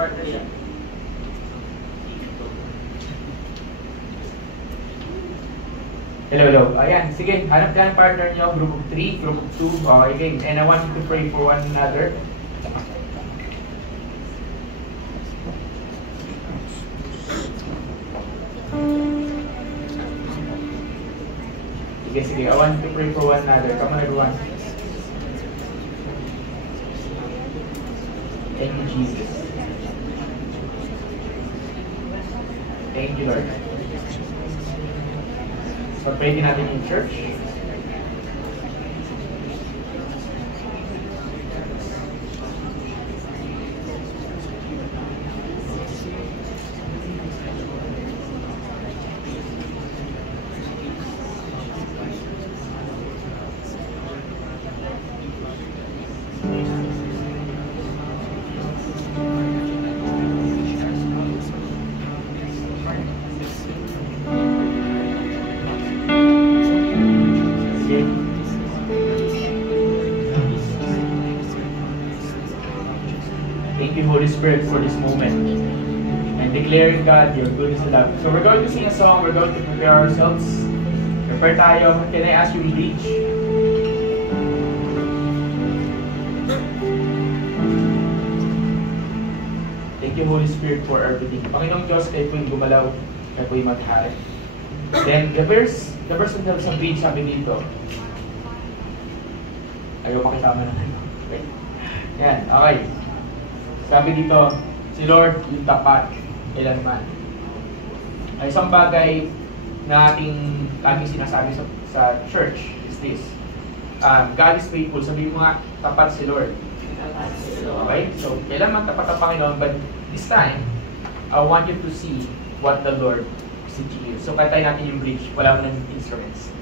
Partner yan. Hello. Ayan, sige, hanap ka ng partner nyo, group of 3, group of 2, okay, game. And I want you to pray for one another. Sige, I want you to pray for one another. Come on, everyone. Thank you, Jesus. Thank you, Lord. So, pray din natin in church. Thank you, Holy Spirit, for this moment. And declaring, God, your goodness and love. So we're going to sing a song. We're going to prepare ourselves. Prepare tayo. Can I ask you to reach? Thank you, Holy Spirit, for everything. Panginoong Diyos, kayo po'y gumalaw. Kayo po'y maghari. Then, the verse sa bridge, sabi dito. Ayaw makisama na kayo. Okay. Yan, okay. Sabi dito, si Lord yung tapat kailanman. Ay isang bagay na laging sinasabi sa church is this. God is faithful. Sabi mo nga, tapat si Lord. Okay? So, kailangan tapat ang Panginoon. But this time, I want you to see what the Lord is teaching you. So, kantayin natin yung bridge. Wala mo ng instruments.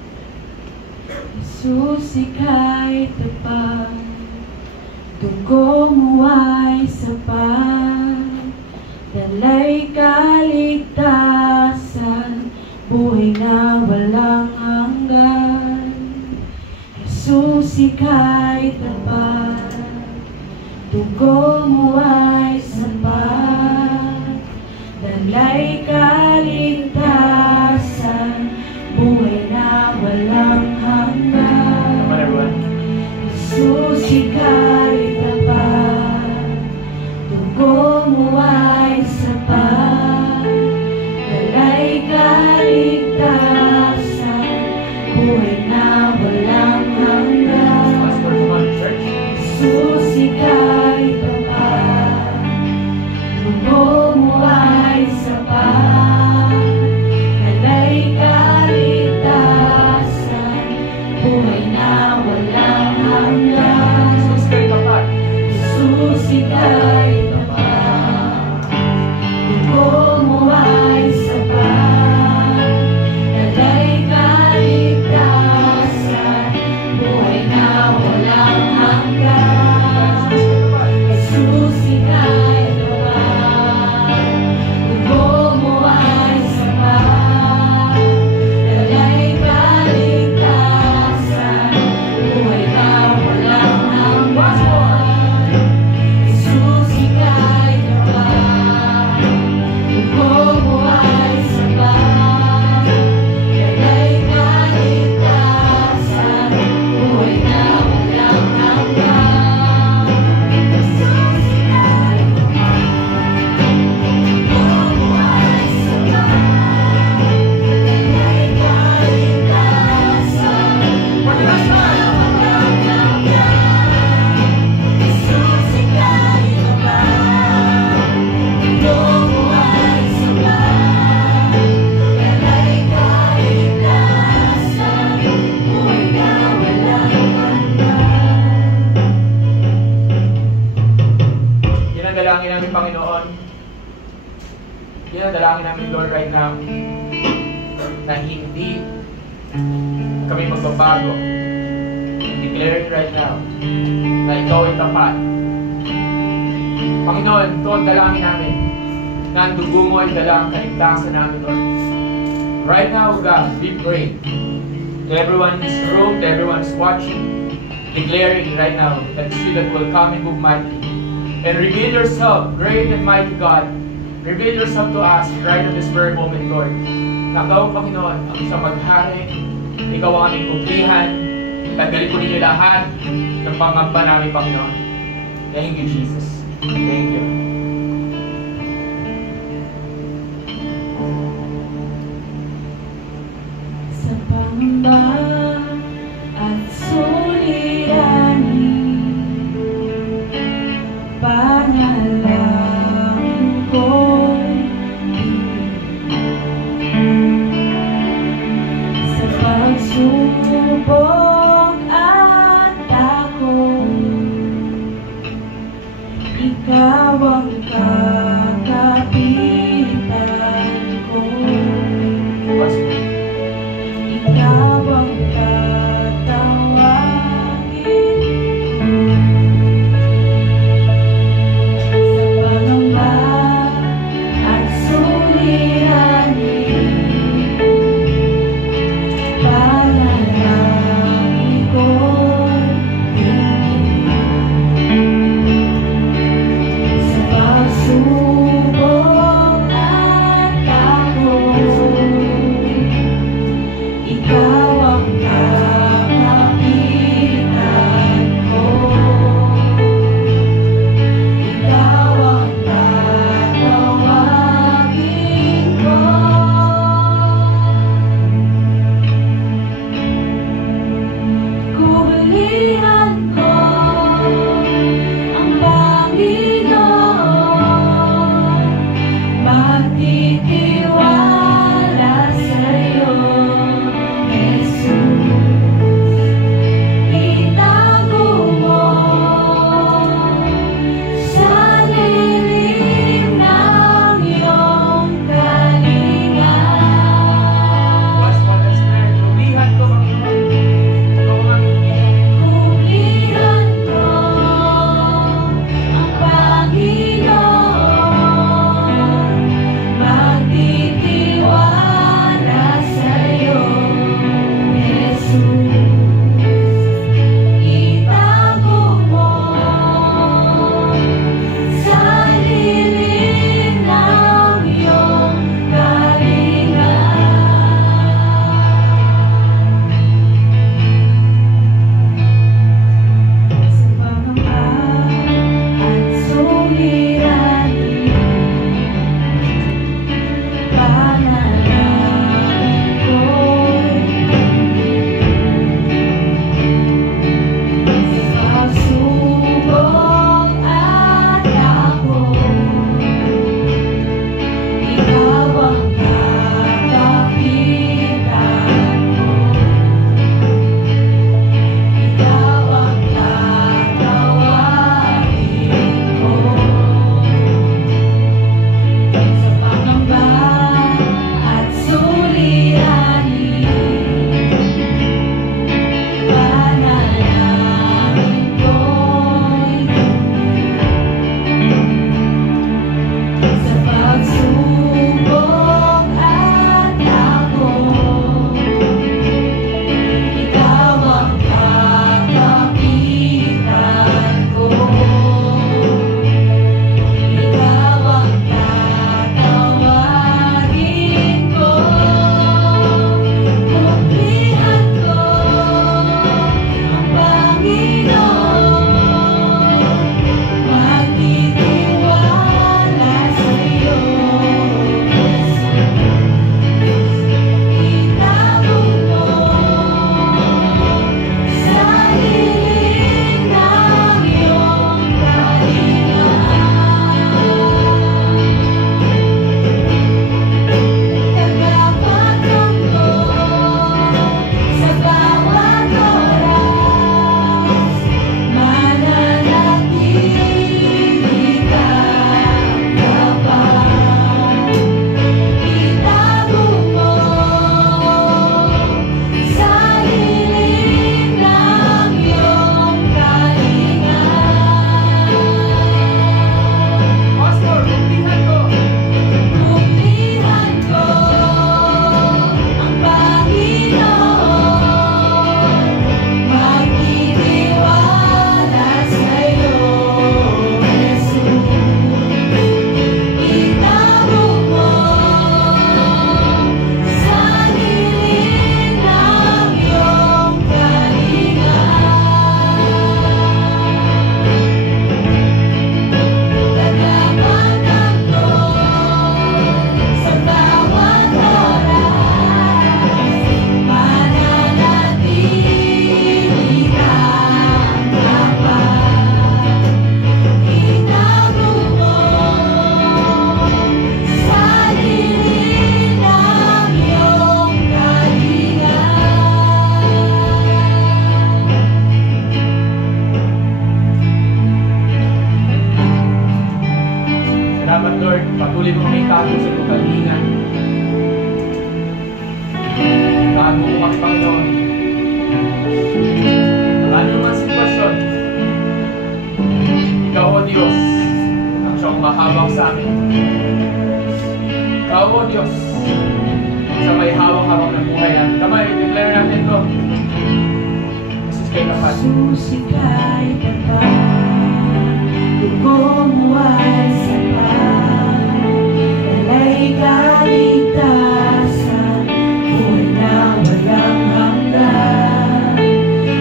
Jesus, ika'y tapat. Dugo mo ay sapat, dalay kaligtasan, buhay na walang hanggan. Jesus, ika'y tapat, dugo mo ay sapat, dalay kaligtasan, buhay na walang hanggan. Jesus, ika'y tapat, dugo mo ay sapat, dalay kaligtasan, buhay na walang hanggan. Jesus, ika'y tapat, dugo mo ay sapat, dalangin namin, Lord, right now, na hindi kami magbabago. Declare it right now, na ikaw ay tapat. Panginoon, ito ang dalangin namin, na ang dugo mo ay dalang kaligtasan namin, Lord. Right now, God, we pray to everyone in this room, to everyone who's watching, declaring right now that it's you that will come and move mightily. And reveal yourself, great and mighty God. Reveal yourself to us right at this very moment, Lord. Na ikaw, Panginoon, ang isang maghari, ikaw ang aming kublihan, tanggalin po ninyo lahat ng pangamba namin, Panginoon. Thank you, Jesus. Thank you. Sa pangamba at suliranin, panalangin ko'y sa pagsubok at takot, ikaw ang kakapitan ko. Ikaw ang tatawagin sa pangamba at suliranin, panalangin mo po kami, Panginoon. Ano man sitwasyon, Ikaw, O Diyos, ang siyang mahawak sa amin. Ikaw, O Diyos, sa may hawak-hawak ng buhay natin. Tama, i-declare natin ito. Jesus kay tapat. Jesus, ika'y tapat. Dugo mo ay sapat. Alay kaligtasan, buhay na walang hanggan.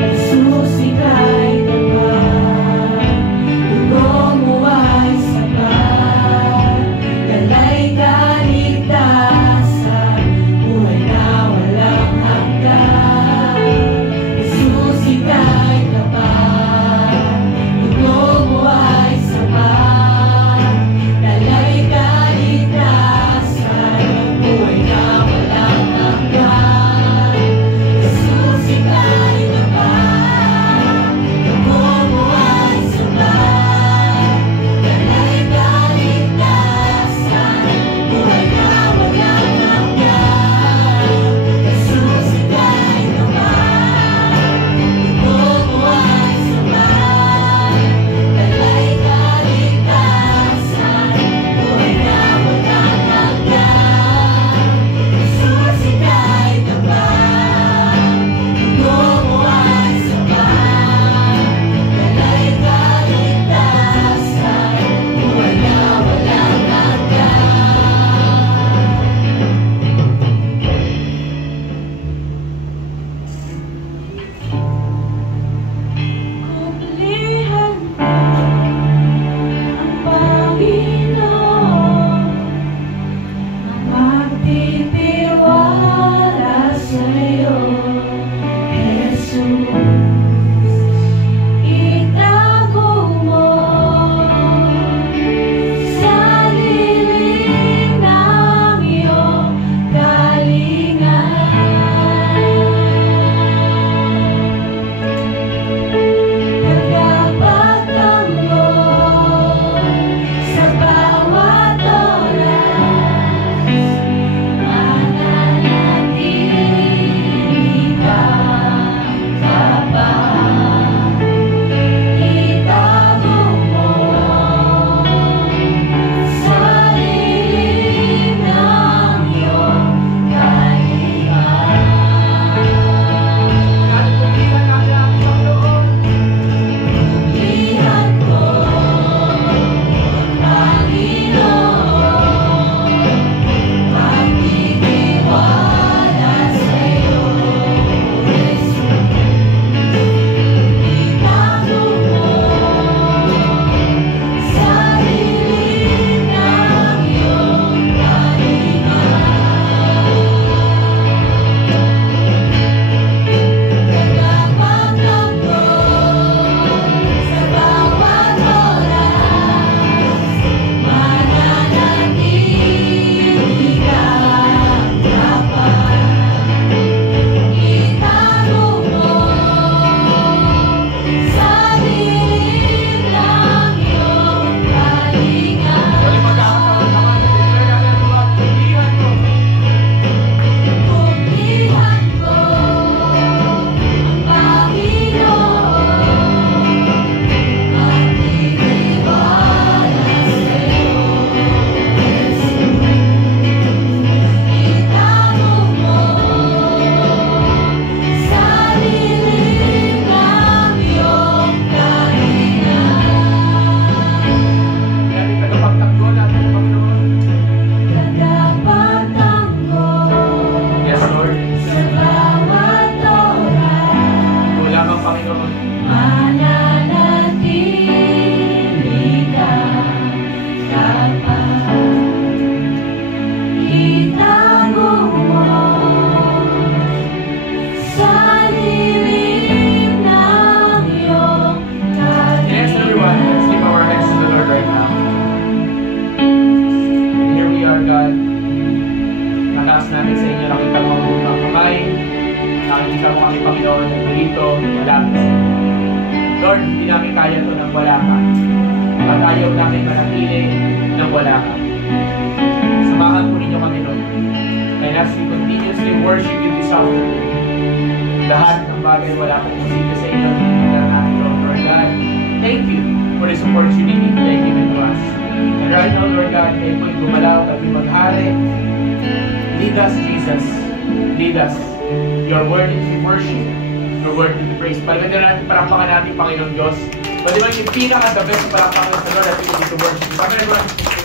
Jesus, ika'y tapat. Dugo mo ay sapat. Alay kaligtasan, buhay na walang hanggan. Jesus, ika'y tapat. Dugo mo ay sapat. Alay kaligtasan, buhay na walang hanggan. Jesus, ika'y tapat. Dugo mo ay sapat. Alay kaligtasan, buhay na walang hanggan. Jesus, ika'y tapat. Dugo mo ay sapat. Alay kaligtasan, buhay na walang hanggan. Jesus, ika'y tapat. Dugo mo ay sapat. Alay kaligtasan, buhay na walang hanggan. Kublihan mo ang Panginoon, magtitiwala sa'yo, Jesus. Itago mo sa lilim ng iyong kalingan. Tagapagtanggol sa bawat oras, mananatili ka tapat. Itago mo sa lilim ng iyong kalingan. Kublihan natin ang Panginoon. Kublihan ko ang Panginoon, magtitiwala sa'yo, Jesus. Itago mo sa lilim ng iyong kalingan. Tagapagtanggol sa bawat oras, mananatili ka tapat. Itago mo sa lilim ng iyong kalingan. Huwag magkakataon naman. I-declare natin ito. Kublihan mo. Kublihan ko ang Panginoon, magtitiwala sa'yo, Jesus. Itago mo sa lilim ng iyong kalingan. Yan yung tagapagtanggol natin, Panginoon. Tagapagtanggol Yes, Lord. sa bawat oras, Ikaw lamang, Panginoon. mananatili ka tapat. Itago mo sa lilim ng iyong Yes, everyone. Let's lift our hands to the Lord right now. Here we are, God. Nataas namin sa inyo. Nakita mo ang kamay. Nakikita mo kami, Panginoon, nandito, malapit sa inyo. Lord, hindi namin kaya ito nang wala ka. At ayaw namin manatili nang wala ka. Samahan po ninyo kami, Lord. And as we continuously worship you this afternoon, lahat ng bagay wala pong posible sa inyo, hindi natin, Lord God. Thank you for this opportunity that you given to us. And right now, Lord God, kayo po'y gumalaw at maghari. Lead us, Jesus. Lead us. Your word is to worship. Your word is to praise. Palagyan natin, parampakan natin, Panginoon Diyos. Pwede ba yung pinaka-the best na parampakan sa Lord at you need to worship. Pagkain natin,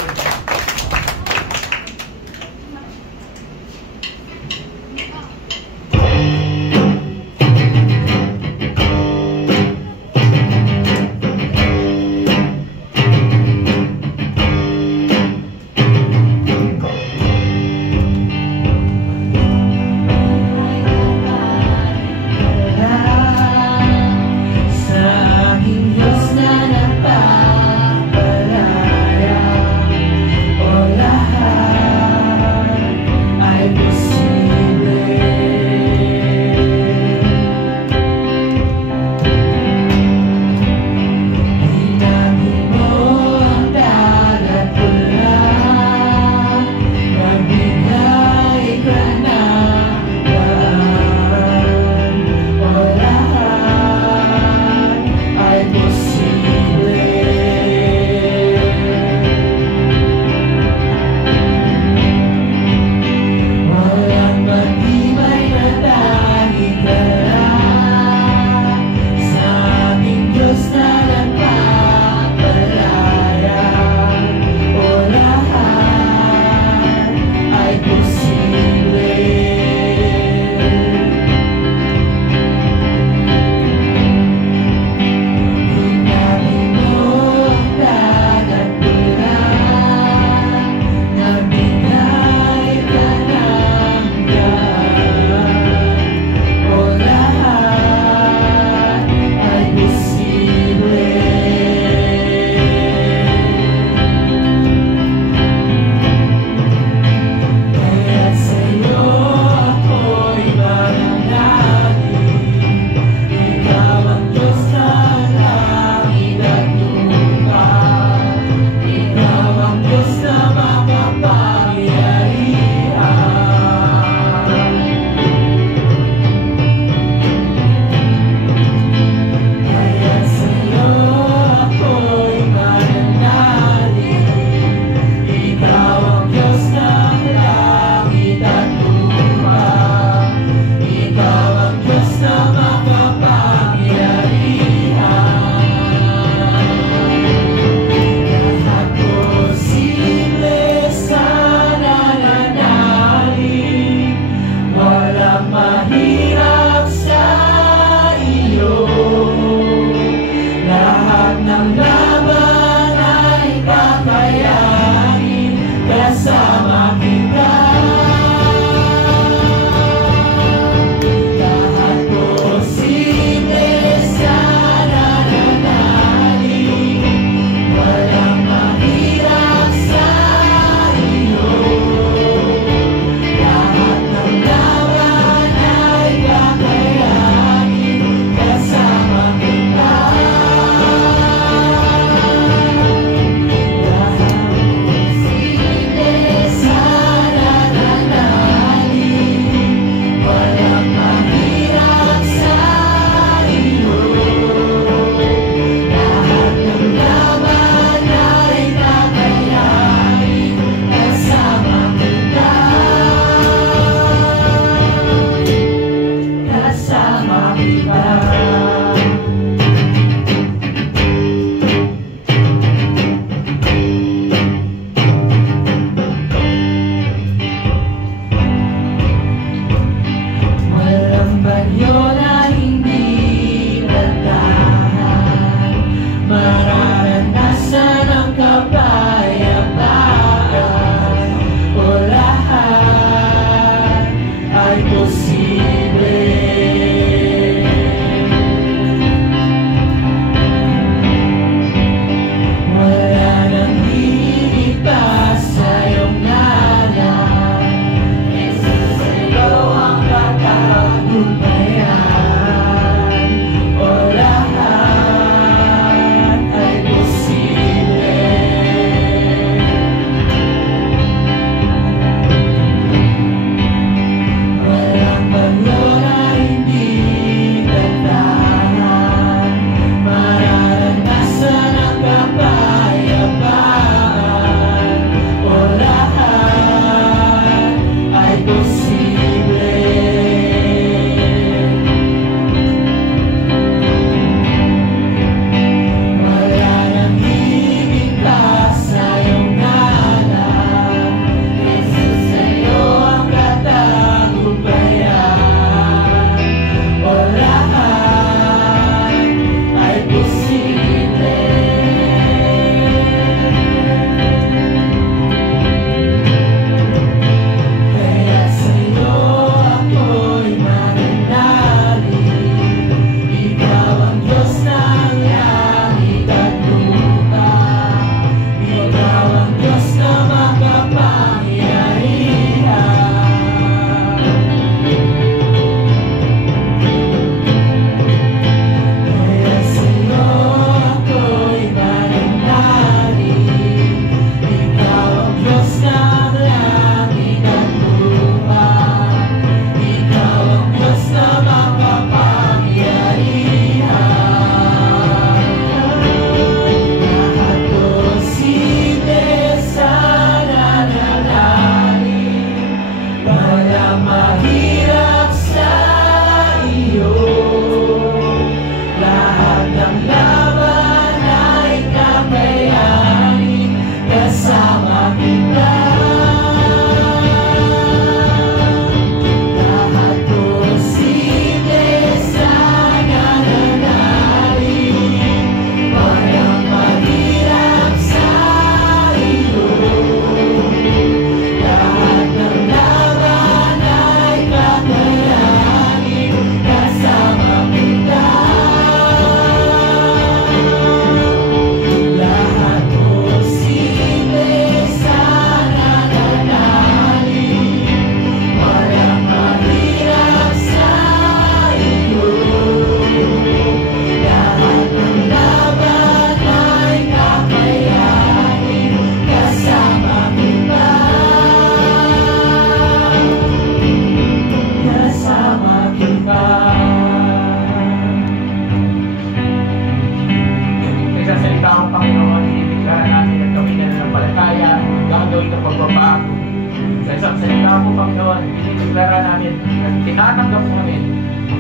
Lumaya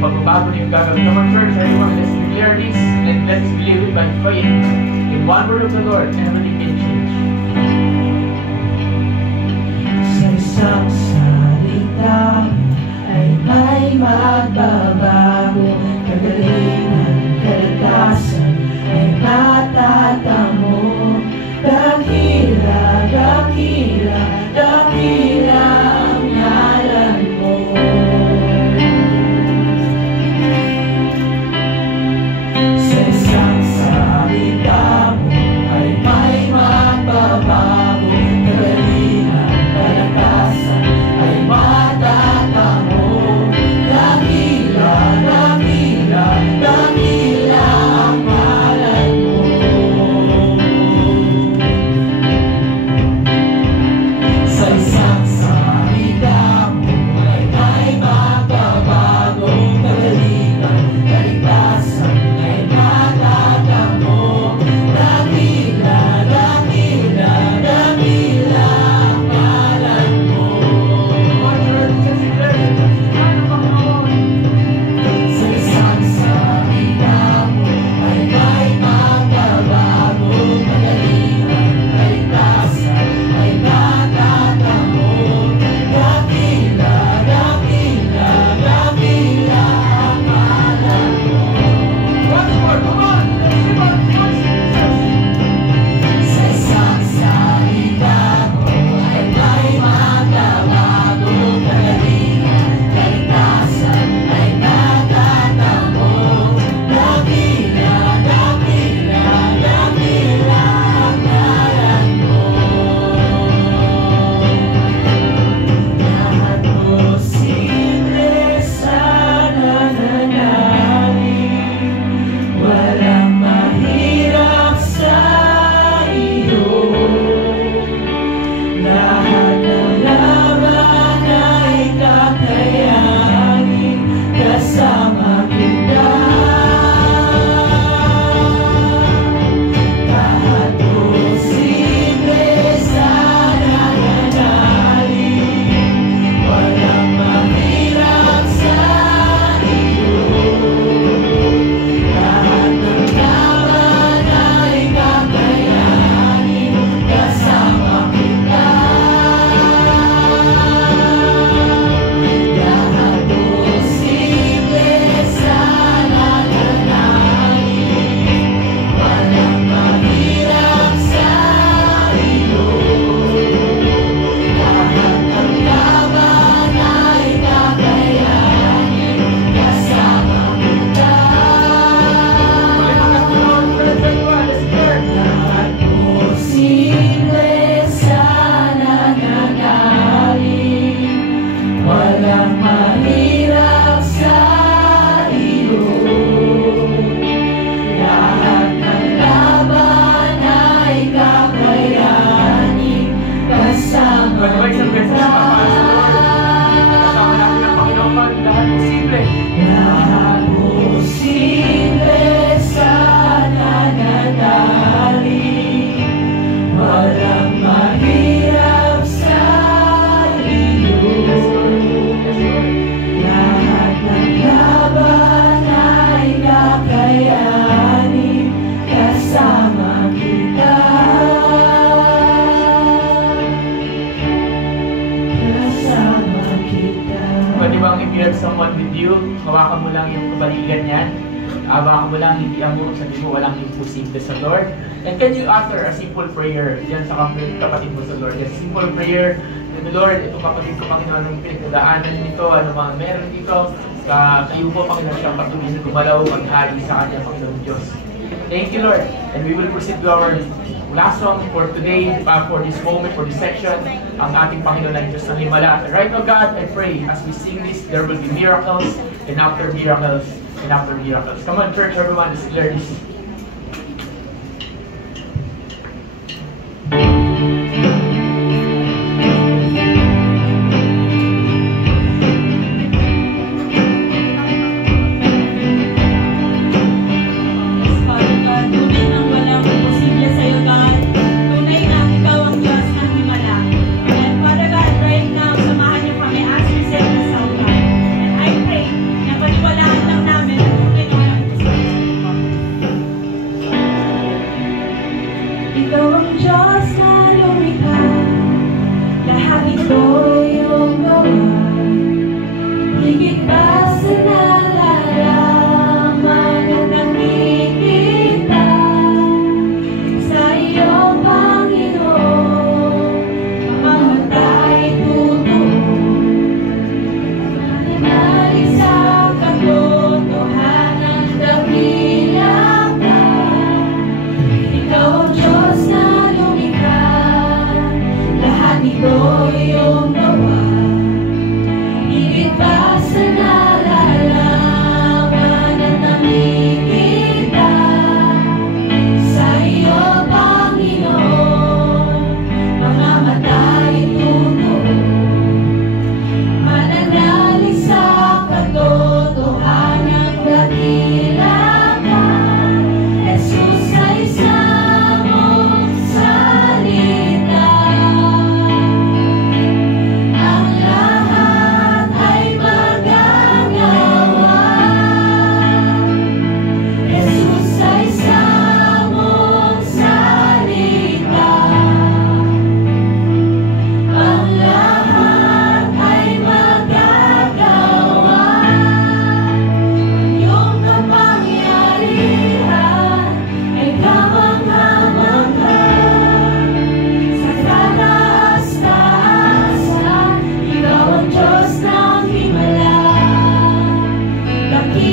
pagbabago na yung gagawin. Come on, church, everyone, let's declare this, and let's believe it by faith in one word of the Lord, and everything can change. Sa isang salita ay may magbabago, kagalingan, kalagasan ay matatamo. Dakila, dakila, dakila ang ngalan mo. Sa isang salita mo ay may magbabago, kagalingan, kalagasan ay matatamo. Dakila, dakila, dakila ang ngalan mo. Sa isang salita mo ay may magbabago, kagalingan, kalagasan ay matatamo. Dakila, dakila, dakila ang ngalan mo. Sa isang salita mo ay may magbabago, kagalingan, kalagasan ay matatamo. Dakila, dakila, dakila ang ngalan mo. Sa isang salita mo ay may magbabago, kagalingan, kalagasan ay matatamo. Dakila, dakila, dakila ang ngalan mo. Lahat posible sa nananalig, walang mahirap sa iyo. Lahat ng laban ay kakayanin kasama kita. Lahat posible sa nananalig, walang mahirap sa iyo. Lahat ng laban ay kakayanin kasama kita. Lahat posible sa nananalig, walang mahirap sa iyo. Lahat ng laban ay kakayanin kasama kita. Lahat posible sa nananalig, walang mahirap sa iyo. Lahat ng laban ay kakayanin kasama Pag-ibig sa beses kita. kasama natin ang Panginoon, lahat posible. Lahat posible sa nananalig, walang mahirap sa iyo. Lahat ng laban ay kakayanin kasama kita. Kasama kita. Pwede bang if you have someone with you, hawakan mo lang yung kabaligan niyan. Hawakan mo lang, hindi mo, sabi mo, walang imposible sa Lord. And can you utter a simple prayer diyan sa kapatid mo sa Lord? Yes, simple prayer. And the Lord, itong kapatid ko, Panginoon, ang pinagdadaanan nito, ano mga meron dito, kayo po, Panginoon, siyang patuloy na gumalaw, maghari sa kanya, Panginoon Diyos. Thank you, Lord. And we will proceed to our last song for today, for this moment, for this section, ang ating Panginoon ang Diyos ng Himala. Right now, God, I pray, as we sing this, there will be miracles, and after miracles, and after miracles. Come on, church, everyone, let's declare this. Wala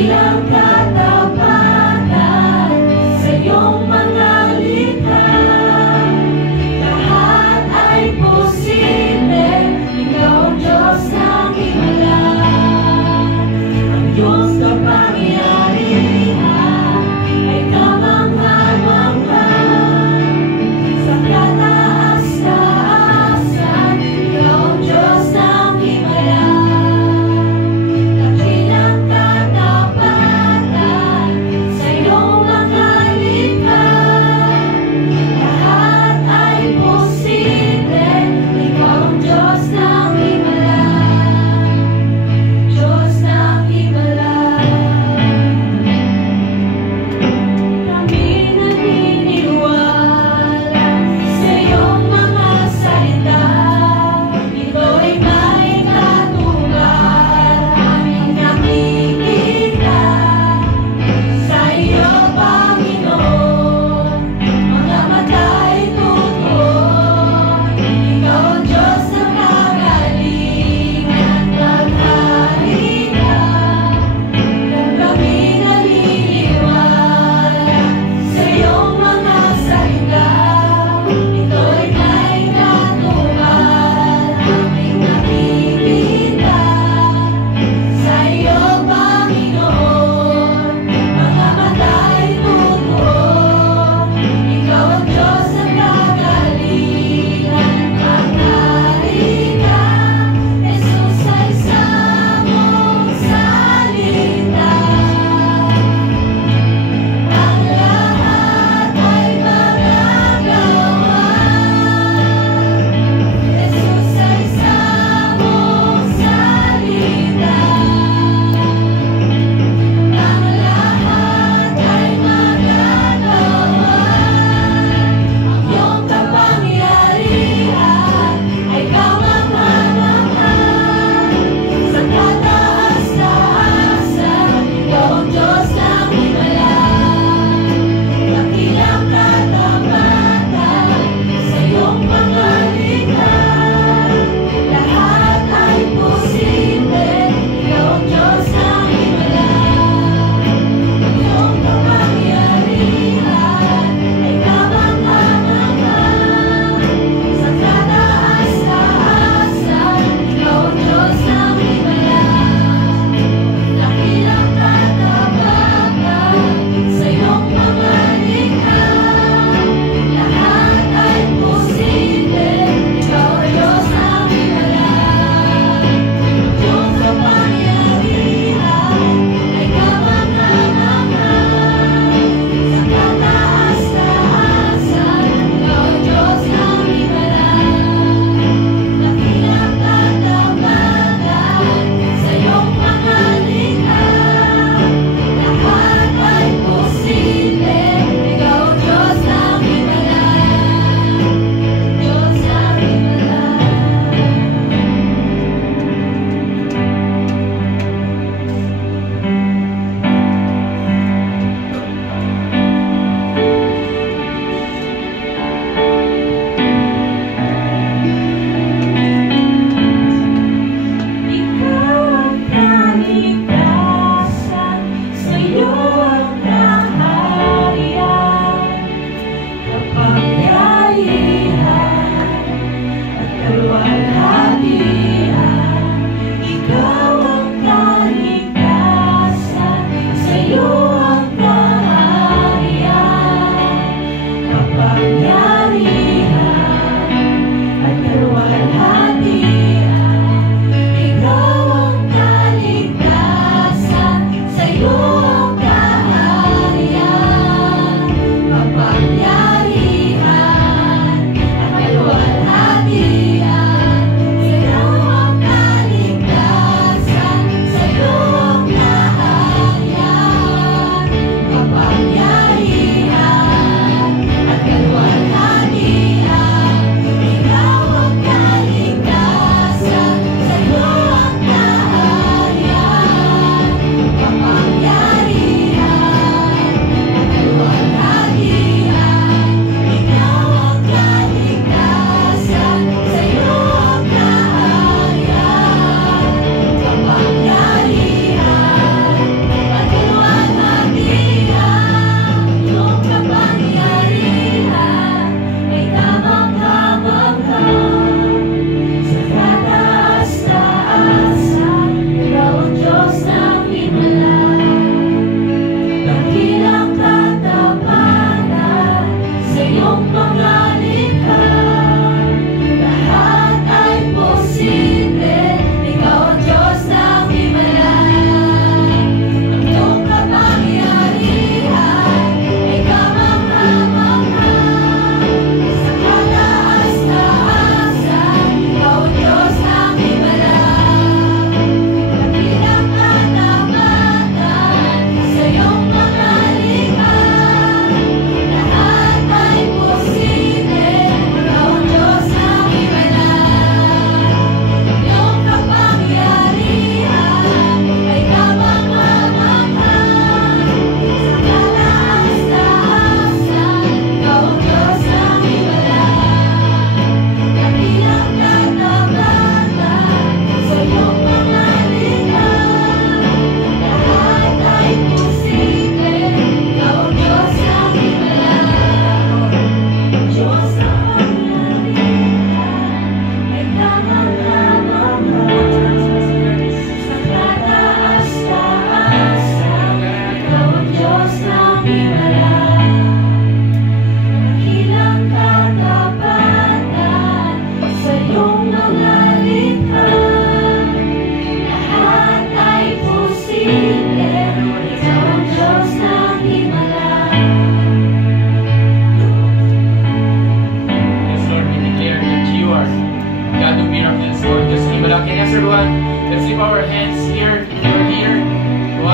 dakilang katapatan sa iyong mga likha. Lahat ay posible, ikaw ang Diyos ng himala. Ang iyong kapangyarihan ay kamangha-mangha. Sa kataas-taasan, ikaw ang Diyos ng himala. Dakilang katapatan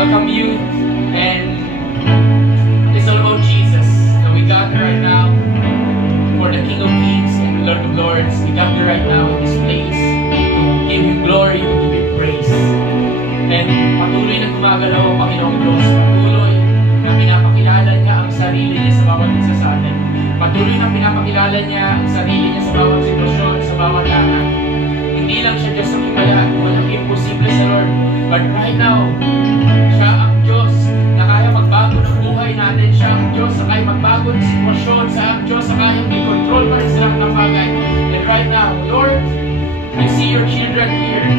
welcome you. And it's all about Jesus. So we got here right now for the King of Kings and the Lord of Lords. We got here right now in this place to give Him glory, to give Him praise. And patuloy na gumagalaw ang Panginoong Diyos. Patuloy na pinapakilala niya ang sarili niya sa bawat isa sa atin. Patuloy na pinapakilala niya ang sarili niya sa bawat sitwasyon, sa bawat lahat. Hindi lang siya Diyos ng himala, walang imposible sa Lord. But right now, siya ang Diyos na kaya magbago ng buhay natin. Siya ang Diyos na kaya magbago ng sitwasyon. Siya ang Diyos na kaya i-control pa rin sila ng bagay. And right now, Lord, I see your children here.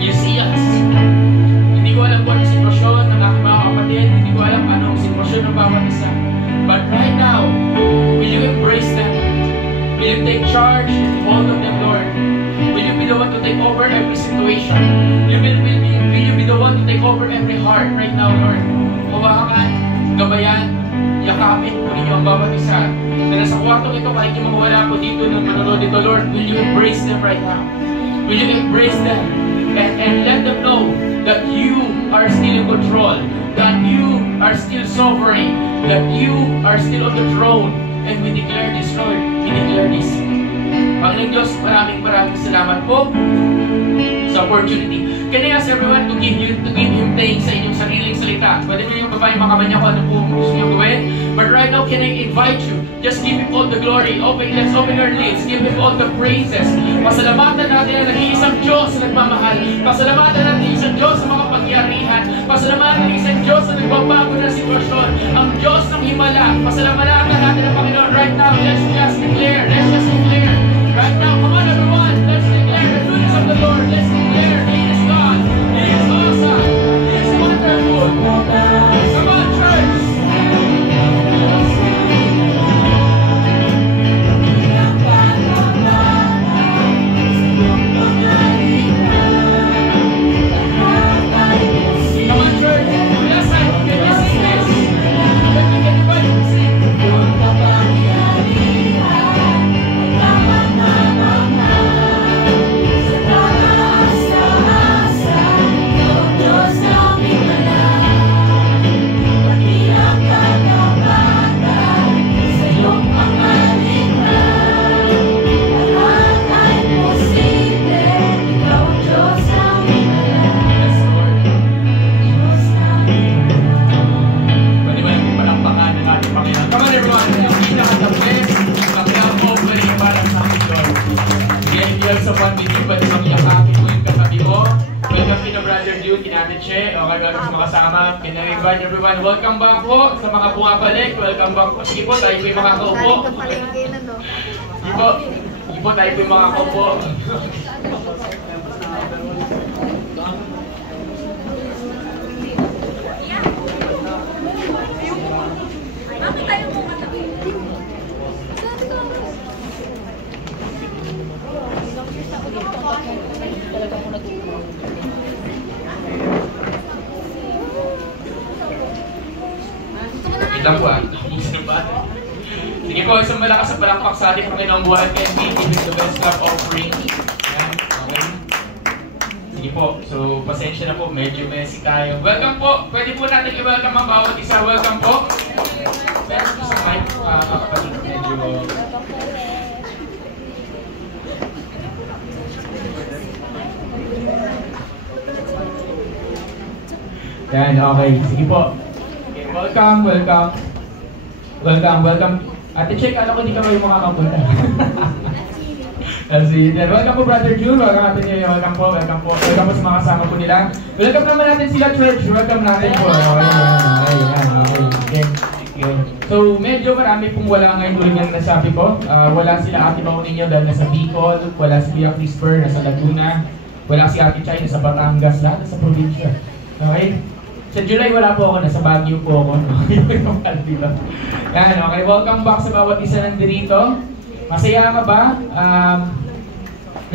You see us. Hindi ko alam kung anong sitwasyon ng aking mga kapatid. Hindi ko alam anong sitwasyon ng bawat isa. But right now, will you embrace them? Will you take charge and hold of them, Lord? Will you be the one to take over every situation? Will you be the one to take over every heart right now, Lord? Hawakan, gabayan, yakapin po ninyo ang bawat isa. Na nasa kwartong ito, kahit yung mawala po dito ng manonood dito, Lord, will you embrace them right now? Will you embrace them and let them know that you are still in control, that you are still sovereign, that you are still on the throne. And we declare this, Lord. We declare this. Panginoon Diyos, maraming salamat po sa opportunity. Can I ask everyone to give Him thanks sa inyong sariling salita? Pwede mo yung babae makamanya kung ano po gusto nyo gawin. But right now, can I invite you? Just give Him all the glory. Let's open our lips. Give Him all the praises. Pasalamatan natin ang nag-iisang Diyos na nagmamahal. Pasalamatan natin ang isang Diyos na makapagyarihan. Pasalamatan natin ang isang Diyos na nagbabago ng sitwasyon. Ang Diyos ng himala. Pasalamatan natin ang Panginoon right now. Let's just declare. Let's just declare. Right now, come on everyone. Let's declare the goodness of the Lord. Let's declare He is God. He is awesome. He is wonderful. Come on, church. Welcome back po sa mga bumabalik. Welcome back po. Sige po, tayo po yung makakaupo. Sige po, tayo po yung makakaupo. Kita po Sige po, isang malakas sa palakpak sa ating Panginoong buhay kay MVP with the best cup offering. Ayan, okay. Sige po, so pasensya na po, medyo messy tayo. Welcome po, pwede po natin i-welcome ang bawat isa. Welcome po. Meron po sa mic, kapatid, medyo... Yan, okay. Sige po. Welcome. Ate Check, alam ko hindi ka kayo makakapunta. Welcome po, Brother June. Welcome natin niyo. Welcome po. Welcome po sa mga kasama po nila. Welcome naman natin sila, church. Welcome natin po. Okay. So, medyo marami pong wala ngayon tulad ng nasabi ko. Wala sila Ate Mau ninyo dahil nasa Bicol. Wala si Kuya Crisper, nasa Laguna. Wala si Ate Chay, nasa Batangas. Lahat nasa probinsya. Okay? Sa July wala po ako, nasa Baguio po ako. Yan, okay. Welcome back sa bawat isa nandito. Masaya ka ba?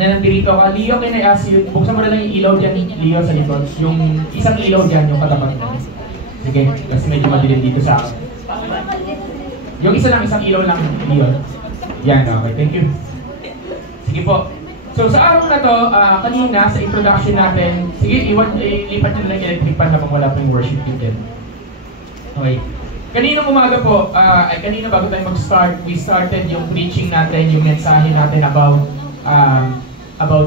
Na nandito ka. Leo, can I ask you, buksan mo na lang yung ilaw dyan, Leo, sa likod. Yung isang ilaw dyan, yung katapat mo. Sige, kasi medyo madilim dito sa akin. Yung isa lang, isang ilaw lang, Leo. Yan, okay. Thank you. Sige po. So sa araw na to, kanina sa introduction natin, sige, ilipat nyo lang yung electric pan habang wala pa yung worship team din. Okay. Kanina umaga po, kanina bago tayo mag-start, we started yung preaching natin, yung mensahe natin about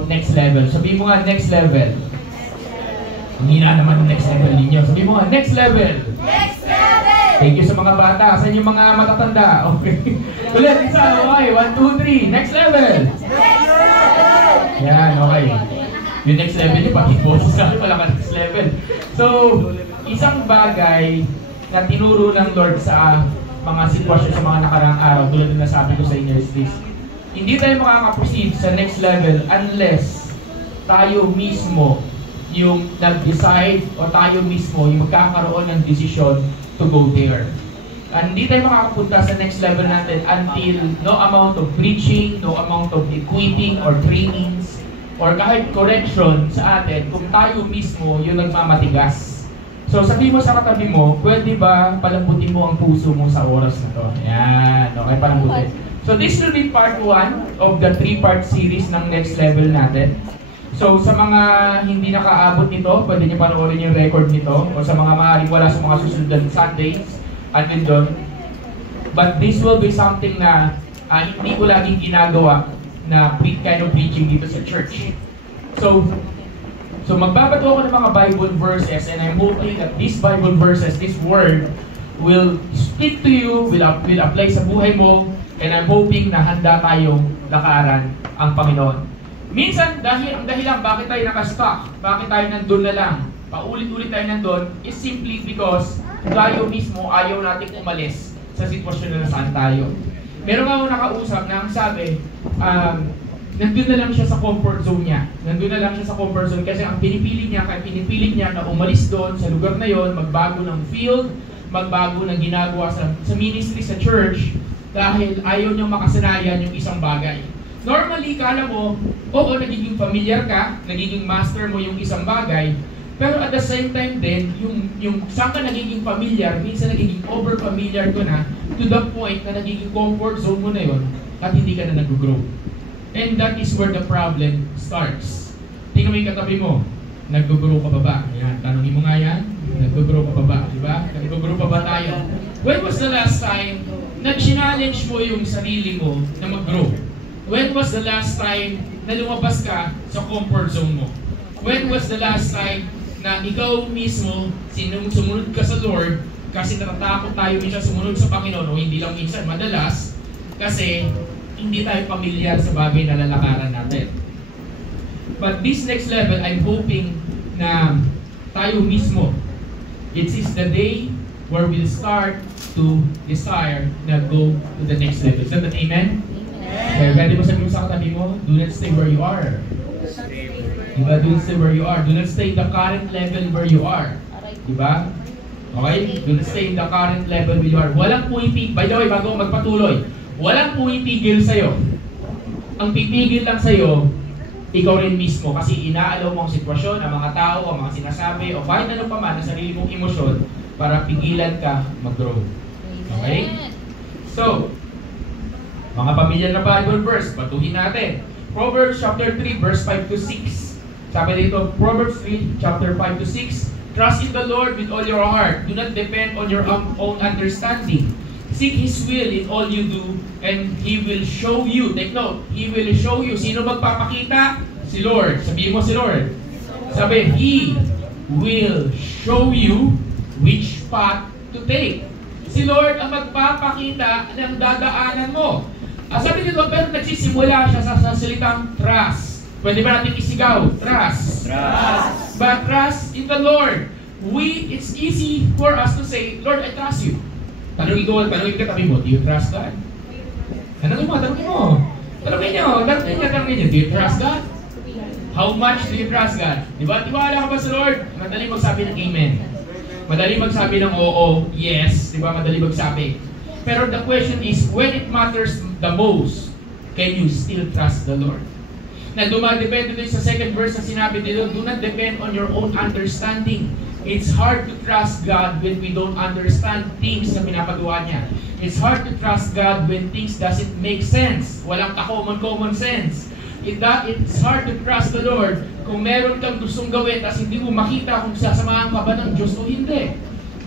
next level. Sabihin mo nga, next level. Hindi na naman yung next level ninyo. Sabihin mo nga, next level. Next level! Thank you sa mga bata. Saan yung mga matatanda? Okay. Ulit, isa. Okay, 1, 2, 3. Next level. Next level! Yan, okay. Yung next level yung pati boses sa wala ka next level. So, isang bagay na tinuro ng Lord sa mga sitwasyon sa mga nakaraang araw, tulad na nasabi ko sa inyo is this. Hindi tayo makaka-proceed sa next level unless tayo mismo yung nag-decide o tayo mismo yung magkakaroon ng decision to go there. And hindi tayo makakapunta sa next level natin until no amount of preaching, no amount of equipping or trainings, or kahit correction sa atin kung tayo mismo yung nagmamatigas. So sabi mo sa katabi mo, pwede ba palambutin mo ang puso mo sa oras na to? Yan, okay, palambutin. So this will be part 1 of the 3-part series ng next level natin. So sa mga hindi nakaabot nito, pwede niyo panoorin yung record nito, o sa mga maaaring wala sa mga susunod na Sundays, atin doon. But this will be something na hindi ko laging ginagawa na kind of preaching dito sa church. So magbabato ako ng mga Bible verses, and I'm hoping that these Bible verses, this word, will speak to you, will apply sa buhay mo, and I'm hoping na handa tayong lakaran ang Panginoon. Minsan, ang dahilan bakit tayo nakastock, bakit tayo nandun na lang, paulit-ulit tayo nandun, is simply because tayo mismo ayaw natin umalis sa sitwasyon na nasaan tayo. Meron nga ako nakausap na ang sabi, nandun na lang siya sa comfort zone niya. Nandun na lang siya sa comfort zone kasi ang pinipilit niya na umalis doon sa lugar na yon, magbago ng field, magbago ng ginagawa sa ministry sa church, dahil ayaw niyang makasanayan yung isang bagay. Normally, kala mo, oo, nagiging familiar ka, nagiging master mo yung isang bagay, pero at the same time din, yung saan ka nagiging familiar, minsan nagiging over-familiar ko na, to the point na nagiging comfort zone mo na yon at hindi ka na nag-grow. And that is where the problem starts. Tingnan mo yung katabi mo, nag-grow ka pa ba? Yan, tanongin mo nga yan, nag-grow ka pa ba? Diba? Nag-grow pa ba tayo? When was the last time na challenge mo yung sarili mo na mag-grow? When was the last time na lumabas ka sa comfort zone mo? When was the last time na ikaw mismo sumunod ka sa Lord kasi natatakot tayo minsan sumunod sa Panginoon, o hindi lang minsan, madalas, kasi hindi tayo pamilyar sa bagay na lalakaran natin. But this next level, I'm hoping na tayo mismo, it is the day where we'll start to desire na go to the next level. Is that an amen? Kaya pwede mo sabihin sa katabi mo, do not stay where you are. Diba? Do not stay where you are. Do not stay in the current level where you are. Diba? Okay? Do not stay in the current level where you are. Walang pumipigil. By the way, bago magpatuloy, walang pumipigil sa'yo. Ang pipigil lang sa'yo, ikaw rin mismo. Kasi inaalaw mo ang sitwasyon, ang mga tao, ang mga sinasabi, o kahit ano pa man, ang sarili mong emosyon, para pigilan ka mag-grow. Okay? So, mga pamilyar na Bible verse, batuhin natin. Proverbs chapter 3, verse 5 to 6. Sabi dito, Proverbs 3, chapter 5 to 6. Trust in the Lord with all your heart. Do not depend on your own understanding. Seek His will in all you do, and He will show you. Take note, He will show you. Sino magpapakita? Si Lord. Sabihin mo si Lord. Sabi, He will show you which path to take. Si Lord ang magpapakita ng dadaanan mo. Sabi dito, pero nagsisimula siya sa salitang trust. Pwede ba natin isigaw? Trust. Trust. But trust in the Lord. It's easy for us to say, Lord, I trust you. Tanungin ka tabi mo, do you trust God? Tanungin mo. Tanungin niyo, do you trust God? How much do you trust God? Diba? Tiwala ka ba sa Lord? Madali magsabi ng amen. Madali magsabi ng oo, yes. Diba? Madali magsabi. Pero the question is, when it matters the most, can you still trust the Lord? Na dumadepende din sa second verse na sinabi dito, do not depend on your own understanding. It's hard to trust God when we don't understand things na pinapagawa niya. It's hard to trust God when things doesn't make sense. Walang ka-common sense. It's hard to trust the Lord kung meron kang gustong gawin tapos hindi mo makita kung sasamahan ka ba ng Diyos o hindi.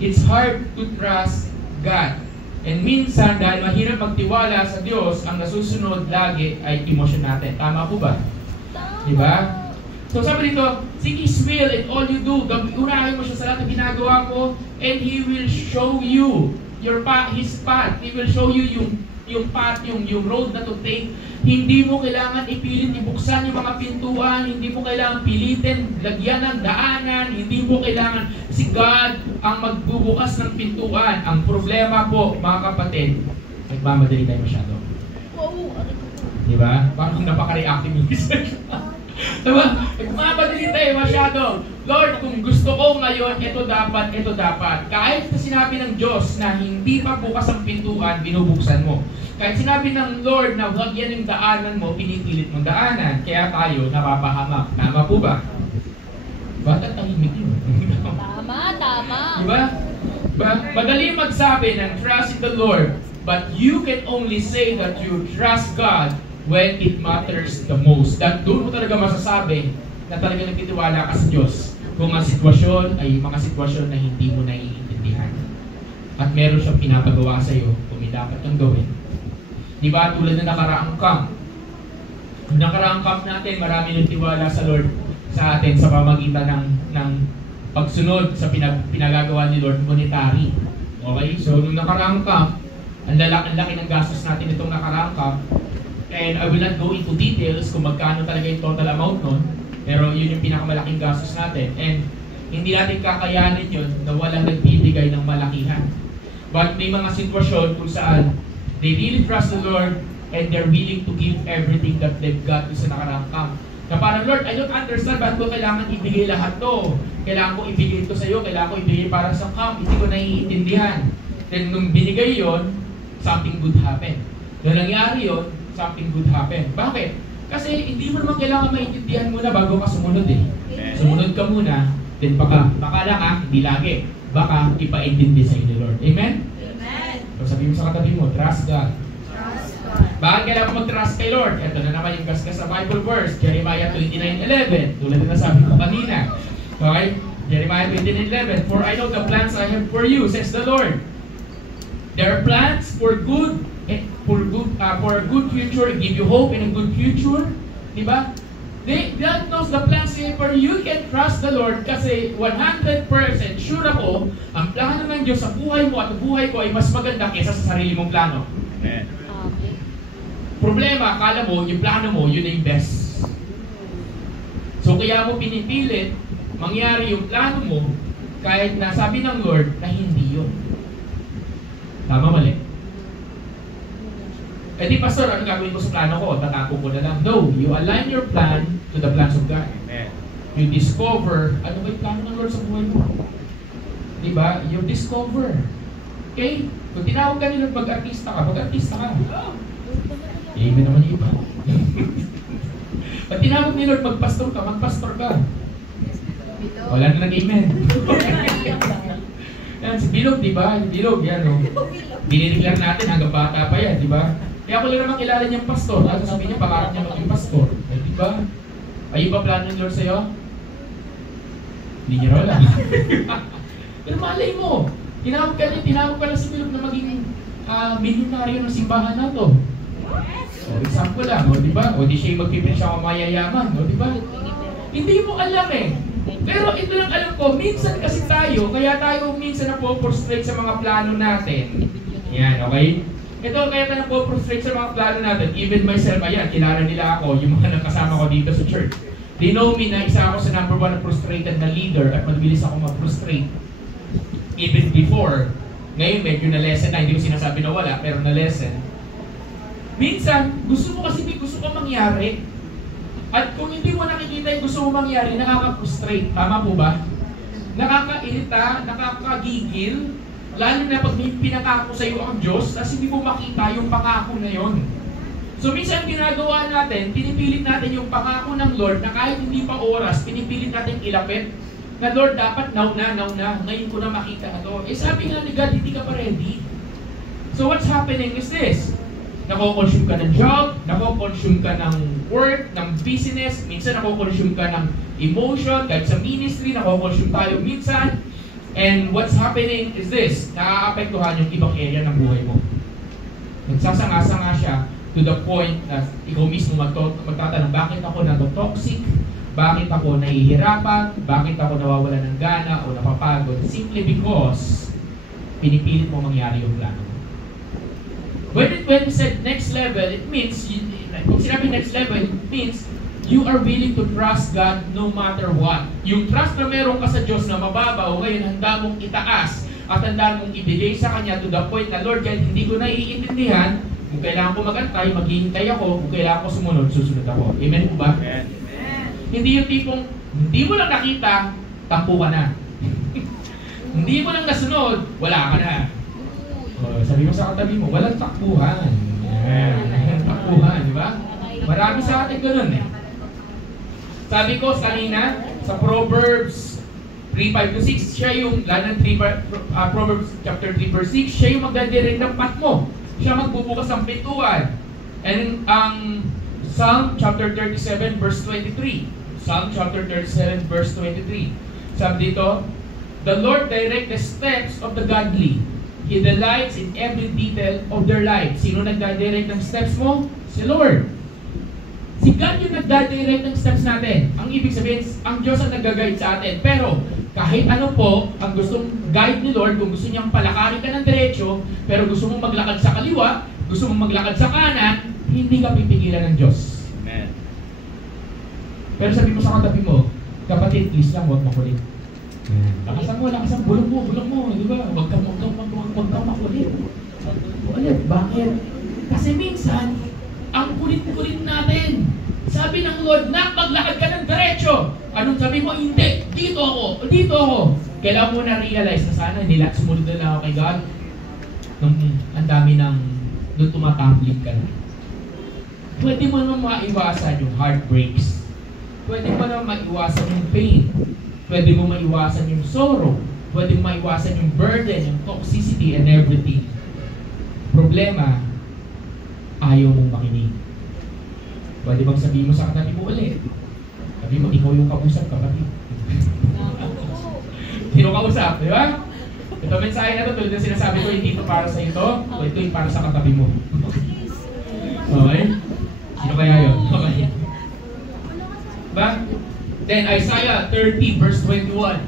It's hard to trust God. And minsan, dahil mahirap magtiwala sa Diyos, ang nasusunod lagi ay emosyon natin. Tama po ba? Diba? So sabi dito, seek His will in all you do. Unahin mo siya sa lahat ng ginagawa mo, and He will show you His path. He will show you yung path, yung road na to take. Hindi mo kailangan ipilit ibuksan yung mga pintuan, hindi mo kailangan pilitin lagyan ng daanan, hindi mo kailangan, si God ang magbubukas ng pintuan. Ang problema po, mga kapatid, nagmamadali tayo masyado. Diba? Parang napaka-reactive yung message. Diba? Nagmamadali tayo masyado. Lord, kung gusto ko ngayon, ito dapat. Kahit na sinabi ng Diyos na hindi pa bukas ang pintuan, binubuksan mo. Kahit sinabi ng Lord na huwag yan yung daanan mo, pinipilit mong daanan. Kaya tayo napapahamak. Tama po ba? Ba't ang tahimik yun? Tama. Diba? Madali magsabi ng trust in the Lord, but you can only say that you trust God when it matters the most. That doon mo talaga masasabi na talaga nagtitiwala ka sa Diyos. Kung ang sitwasyon ay mga sitwasyon na hindi mo naiintindihan. At meron siyang pinapagawa sa iyo kung may dapat kang gawin. Diba? Tulad na nakaraang camp. Yung nakaraang camp natin, marami nagtiwala sa Lord sa atin sa pamagitan ng pagsunod sa pinagagawa ni Lord monetary. Okay? So, nung nakaraang camp, ang laki ng gastos natin itong nakaraang camp. And I will not go into details kung magkano talaga yung total amount nun. Pero yun yung pinakamalaking gastos natin. And hindi natin kakayanin yun na walang nagbibigay ng malakihan. But may mga sitwasyon kung saan they really trust the Lord and they're willing to give everything that they've got sa nakaraang camp. Na parang, Lord, I don't understand ba't ko kailangan ibigay lahat to. Kailangan ko ibigay ito sa iyo, kailangan ko ibigay para sa camp. Hindi ko naiintindihan. Then nung binigay yon, something good happen. Nung nangyari yon, something good happen. Bakit? Kasi hindi mo naman kailangan maintindihan muna bago ka sumunod eh. Sumunod ka muna, then baka lang hindi lagi. Baka ipaintindi sa inyo, Lord. Amen? Amen. So sabihin mo sa katabi mo, trust God. Trust God. Bakit kailangan mag-trust kay Lord? Ito na naman yung gasgas sa Bible verse, Jeremiah 29:11. Tulad na sabi ko kanina. Okay? Jeremiah 29:11. For I know the plans I have for you, says the Lord. There are plans for good, for a good future, give you hope in a good future. Diba? God knows the plans for you. You can trust the Lord kasi 100% sure ako, ang plano ng Diyos sa buhay mo at buhay ko ay mas maganda kaysa sa sarili mong plano. Amen. Problema, akala mo, yung plano mo, yun ay best. So kaya mo pinipilit mangyari yung plano mo kahit na sabi ng Lord na hindi yun. Tama, mali? Eh di, Pastor, ano gagawin ko sa plano ko? Tatako ko na lang. No, you align your plan to the plans of God. Amen. You discover, ano ba yung plano ng Lord sa buhay mo? Diba? You discover. Okay? Kung tinawag ka ni Lord mag-artista ka, mag-artista ka. Amen naman yung iba. Pag tinawag ni Lord magpastor ka, magpastor ka. Wala na nag-amen. Yan, si Bilog, diba? Yung Bilog, yan, no? Dinideclare natin hanggang bata pa yan, diba? Kaya ako lang naman kilala niyang pastor. At sabi niya, pangarap niya maging pastor. Eh, diba? Ayun ba plano ni Lord sa'yo? Hindi niya raw lang. Pero malay mo, tinawag ka lang si Bilog na maging milyonaryo ng simbahan na to. So, example lang, o diba? O di siya yung magpipin siya kung mayayaman, o diba? Hindi mo alam eh. Pero ito lang alam ko, minsan kasi tayo, kaya tayo minsan napoprostrate sa mga plano natin. Yan, okay? Ito, kaya tayo napoprostrate sa mga plano natin. Even myself, ayan, kilala nila ako, yung mga nakasama ko dito sa church. They know me na isa ako sa #1 na frustrated na leader at mabilis ako mag-frustrate. Even before, ngayon medyo na-lesson na, hindi ko sinasabi na wala, pero na-lesson. Minsan, gusto mo kasi may gusto ka mangyari. At kung hindi mo nakikita yung gusto mo mangyari, nakaka-frustrate. Tama po ba? Nakakairita, nakakagigil. Lalo na pag may pinakako sa iyo ang Diyos, tapos hindi mo makita yung pangako na yon. So minsan ginagawa natin, pinipilit natin yung pangako ng Lord na kahit hindi pa oras, pinipilit natin ilapit. Na Lord, dapat now na, ngayon ko na makita na to. Eh sabi nga ni God, hindi ka pa ready. So what's happening is this. Nako-consume ka ng job, nako-consume ka ng work, ng business, minsan nako-consume ka ng emotion, kahit sa ministry, nako-consume tayo minsan. And what's happening is this, naaapektuhan yung ibang area ng buhay mo. Nagsasanga-sanga siya to the point na ikaw mismo magtatanong, bakit ako natotoxic? Bakit ako nahihirapan? Bakit ako nawawalan ng gana o napapagod? Simply because pinipilit mo mangyari yung plano. When we said next level, it means, kung sinabi next level, it means you are willing to trust God no matter what. Yung trust na meron ka sa Diyos na mababaw, ngayon handa mong itaas at handa mong ibigay sa Kanya to the point na, Lord, kahit hindi ko naiintindihan, kung kailangan ko magantay, maghihintay ako, kung kailangan ko sumunod, susunod ako. Amen po ba? Amen. Hindi yung tipong, hindi mo lang nakita, tampo ka na. Hindi mo lang nasunod, wala ka na. Sabi mo sa katabi mo, walang takbuhan. Walang takbuhan, di ba? Marami sa atin ganun eh. Sabi ko kanina, sa Proverbs 3:5-6, siya yung, Proverbs chapter 3 verse 6, siya yung magdadirect ng path mo. Siya magbubukas ng pintuan. And ang Psalm chapter 37 verse 23. Psalm chapter 37 verse 23. Sabi dito, the Lord direct the steps of the godly. He delights in every detail of their life. Sino nagdadirect ng steps mo? Si Lord. Si God yung nagdadirect ng steps natin. Ang ibig sabihin, ang Diyos ang nag-guide sa atin. Pero, kahit ano po, ang gustong guide ni Lord, kung gusto niyang palakarin ka ng diretso, pero gusto mong maglakad sa kaliwa, gusto mong maglakad sa kanan, hindi ka pipigilan ng Diyos. Amen. Pero sabi mo sa katabi mo, kapatid, please lang, huwag makulit. Lakasan mo, bulong mo, di ba? Huwag kang makulit. Ulit, bakit? Kasi minsan, ang kulit-kulit natin. Sabi ng Lord, maglakad ka ng diretso. Anong sabi mo? Hindi, dito ako. Kailangan mo na realize na sana, sumunod na lang ako kay God. Ang dami nung tumatambling ka na. Pwede mo naman maiwasan yung heartbreaks. Pwede mo naman maiwasan yung pain. Pwede mo maiwasan yung sorrow. Pwede mo maiwasan yung burden, yung toxicity, and everything. Problema, ayaw mong makinig. Pwede bang sabihin mo sa katabi mo ulit? Sabi mo, ikaw yung kausap, kapatid. Sino kausap, di ba? Ito mensahe na ito, tulad na sinasabi ko, hindi ito para sa ito, o ito yung para sa katabi mo. Okay? Sino kaya yun? Okay. Diba? Then Isaiah 30 verse 21.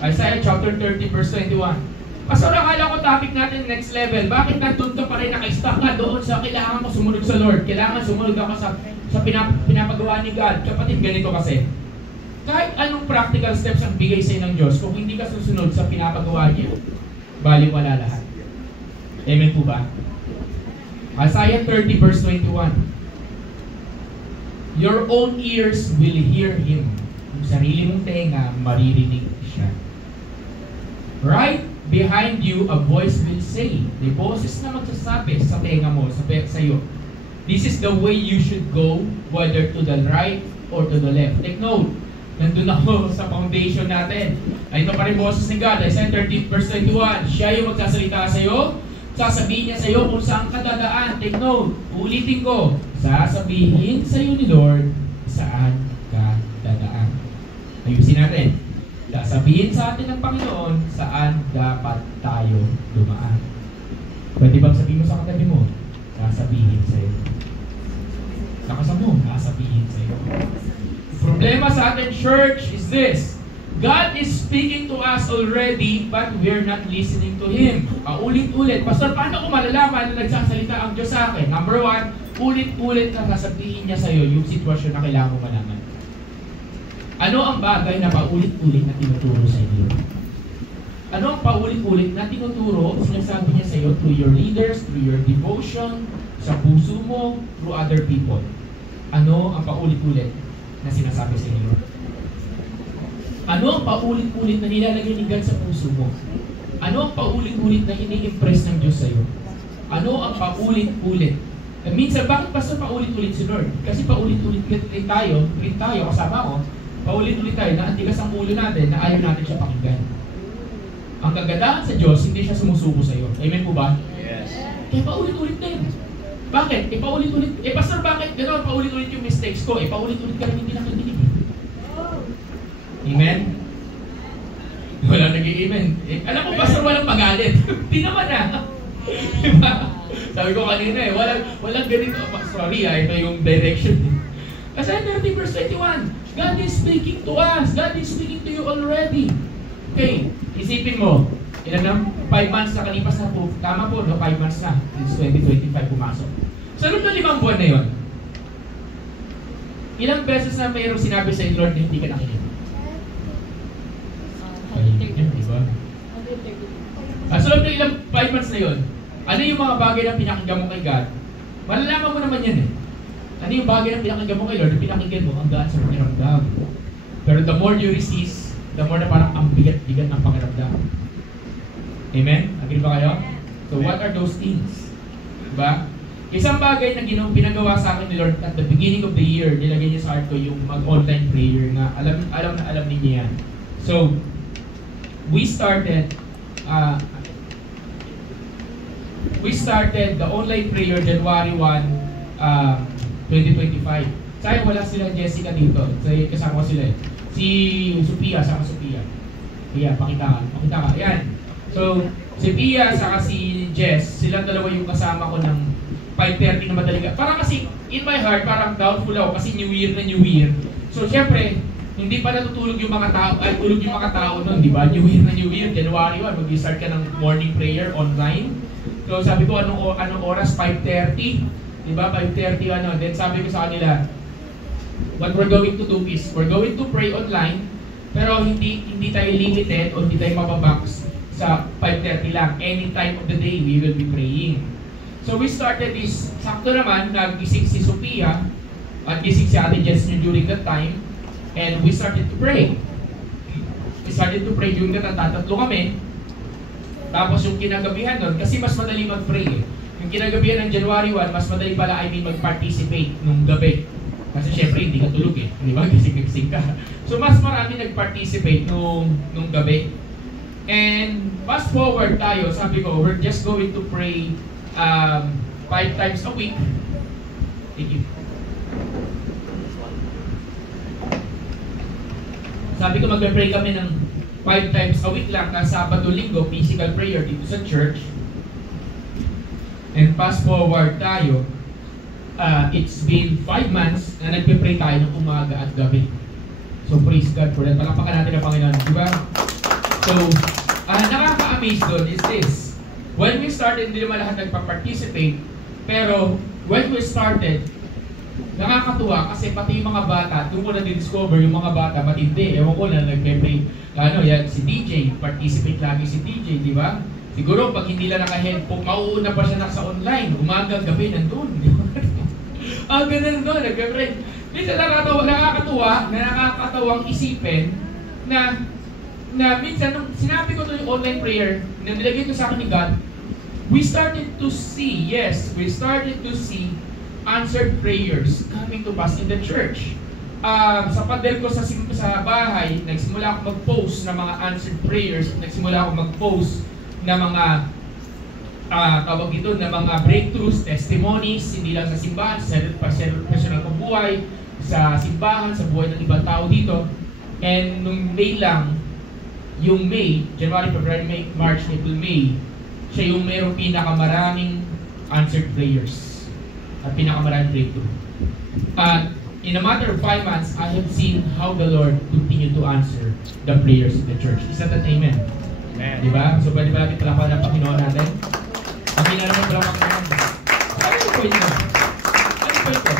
Isaiah chapter 30 verse 21. Pastor, akala ko topic natin next level. Bakit nandun ka pa rin naka-stuck ka doon sa kailangan mo sumunod sa Lord? Kailangan sumunod ako sa pinapagawa ni God. Kapatid, ganito kasi. Kahit anong practical steps ang bigay sa'yo ng Diyos, kung hindi ka susunod sa pinapagawa niya, baliwala lahat. Amen po ba? Isaiah 30 verse 21. Your own ears will hear Him. Yung sarili mong tenga, maririnig siya. Right behind you, a voice will say. May boses na magsasabi sa tenga mo, sa iyo. This is the way you should go, whether to the right or to the left. Take note, nandun ako sa foundation natin. Ito pa rin boses ni God. Isaiah 30 verse 21. Siya yung magsasalita sa iyo. Sasabihin niya sa iyo kung saan ka dadaan. Take note, ulitin ko. Sasabihin sa iyo ni Lord saan ka dadaan. Ayusin natin. Sasabihin sa atin ng Panginoon saan dapat tayo dumaan. Pwede bang sabihin mo sa katabi mo? Sasabihin sa iyo. Lakasan mo, sasabihin sa iyo. Problema sa atin, church, is this. God is speaking to us already, but we're not listening to Him. Ulit-ulit. Pastor, paano ko malalaman na nagsasalita ang Diyos sa akin? Number one, ulit-ulit na sasabihin niya sa iyo yung sitwasyon na kailangan mo malaman. Ano ang bagay na paulit-ulit na tinuturo sa iyo? Ano ang paulit-ulit na tinuturo, sinasabi niya sa iyo through your leaders, through your devotion, sa puso mo, through other people? Ano ang paulit-ulit na sinasabi sa iyo? Ano ang paulit-ulit na nilalagay ni God sa puso mo? Ano ang paulit-ulit na ini-impress ng Diyos sa iyo? Ano ang paulit-ulit? Minsan, bakit basta paulit-ulit si Lord? Kasi paulit-ulit rin tayo, kasama ko, paulit-ulit tayo na antigas ang ulo natin na ayaw natin siya pakinggan. Ang kagandahan sa Diyos, hindi siya sumusuko sa iyo. Amen po ba? Yes. Kaya paulit-ulit din. Bakit? Paulit-ulit. Pastor, bakit gano'n? Paulit-ulit yung mistakes ko. Paulit-ulit ka rin hindi nakikinig. Amen? Wala naging amen. Alam mo, Pastor, walang magalit. Hindi naman diba? Sabi ko kanina walang ganito. Sorry ito yung direction. Kasi 30 verse 21, God is speaking to us. God is speaking to you already. Okay, isipin mo, ilan na? 5 months na kalipas na po. Tama po, no? 5 months na. Since 2025 pumasok. Sa loob ng 5 buwan na yun, ilang beses na mayroong sinabi sa Lord na hindi ka nakinig? Diba? Sa loob ng ilang 5 months na yun, ano yung mga bagay na pinakinggan mo kay God? Malalaman mo naman yan eh. Ano yung bagay na pinakinggan mo kay Lord, na pinakinggan mo, ang gaan sa pakiramdam. Pero the more you resist, the more na parang ang bigat-bigat ng pakiramdam. Amen? Agree ba kayo? So what are those things? Diba? Isang bagay na pinagawa sa akin ni Lord at the beginning of the year, nilagay niya sa heart ko yung mag-online prayer na alam niya yan. So, we started the online prayer January 1, 2025. Sayang wala sila Jessica dito. Kasama ko sila eh. Si Sophia, saka Sophia. Ayan, pakita ka. Ayan. So, si Pia, saka si Jess, sila dalawa yung kasama ko ng 5:30 na madaling. Parang kasi, in my heart, parang doubtful ako kasi New Year na New Year. So, syempre, hindi pa natutulog yung mga tao, tulog yung mga tao nun, di ba? New Year na New Year, January 1, mag-start ka ng morning prayer online. So, sabi ko, anong oras? 5:30. Diba? 5:30 Then sabi ko sa kanila, what we're going to do is, we're going to pray online, pero hindi tayo limited o hindi tayo mababox sa 5:30 lang. Any time of the day, we will be praying. So we started this, sakto naman, nagising si Sophia, at gising si Ate Jess during that time, and we started to pray. We started to pray during that time, tatatlo kami. Tapos yung kinagabihan nun, kasi mas madali mag-pray eh. Yung kinagabihan ng January 1, mas madali pala, mag-participate nung gabi. Kasi syempre, hindi ka tulog eh. Di ba? Gising ka. So, mas marami nag-participate nung gabi. And, fast forward tayo, sabi ko, we're just going to pray 5 times a week. Thank you. Sabi ko, mag-pray kami ng 5 times a week lang, na Sabado, Linggo, physical prayer dito sa church. And fast forward tayo, it's been 5 months na nagpe-pray tayo ng umaga at gabi. So praise God for that. Palakpakan natin ang Panginoon, di ba? So, nakaka-amaze doon is this. When we started, hindi naman lahat nagpa-participate, pero when we started, nakakatuwa kasi pati yung mga bata, doon ko na-discover yung mga bata, matindi. Ewan ko na nagpe-pray. Yan, si DJ, participate lagi si DJ, di ba? Siguro pag hindi lang naka-headphone, mauuna pa siya sa online. Umaga, gabi, nandun. Ganun doon, nagpe-pray. Minsan nakakatawang isipin na minsan, nung sinabi ko to yung online prayer, na nilagay ko sa akin ni God, we started to see answered prayers coming to pass in the church. Sa pader ko sa bahay, nagsimula ako mag-post ng mga answered prayers, nagsimula ako mag-post ng mga tawag dito, na mga breakthroughs, testimonies, hindi lang sa simbahan, sa personal kong buhay, sa simbahan, sa buhay ng ibang tao dito. And nung May lang, yung May, January, February, May, March, April, May, siya yung mayroong pinakamaraming answered prayers at pinakamaraming breakthrough. In a matter of 5 months, I have seen how the Lord continue to answer the prayers of the church. Is that an amen? Amen. Diba? So pwede ba natin palapakan ng Panginoon natin? Panginoon naman palapakan natin. Ano yung point mo? Ano yung point mo?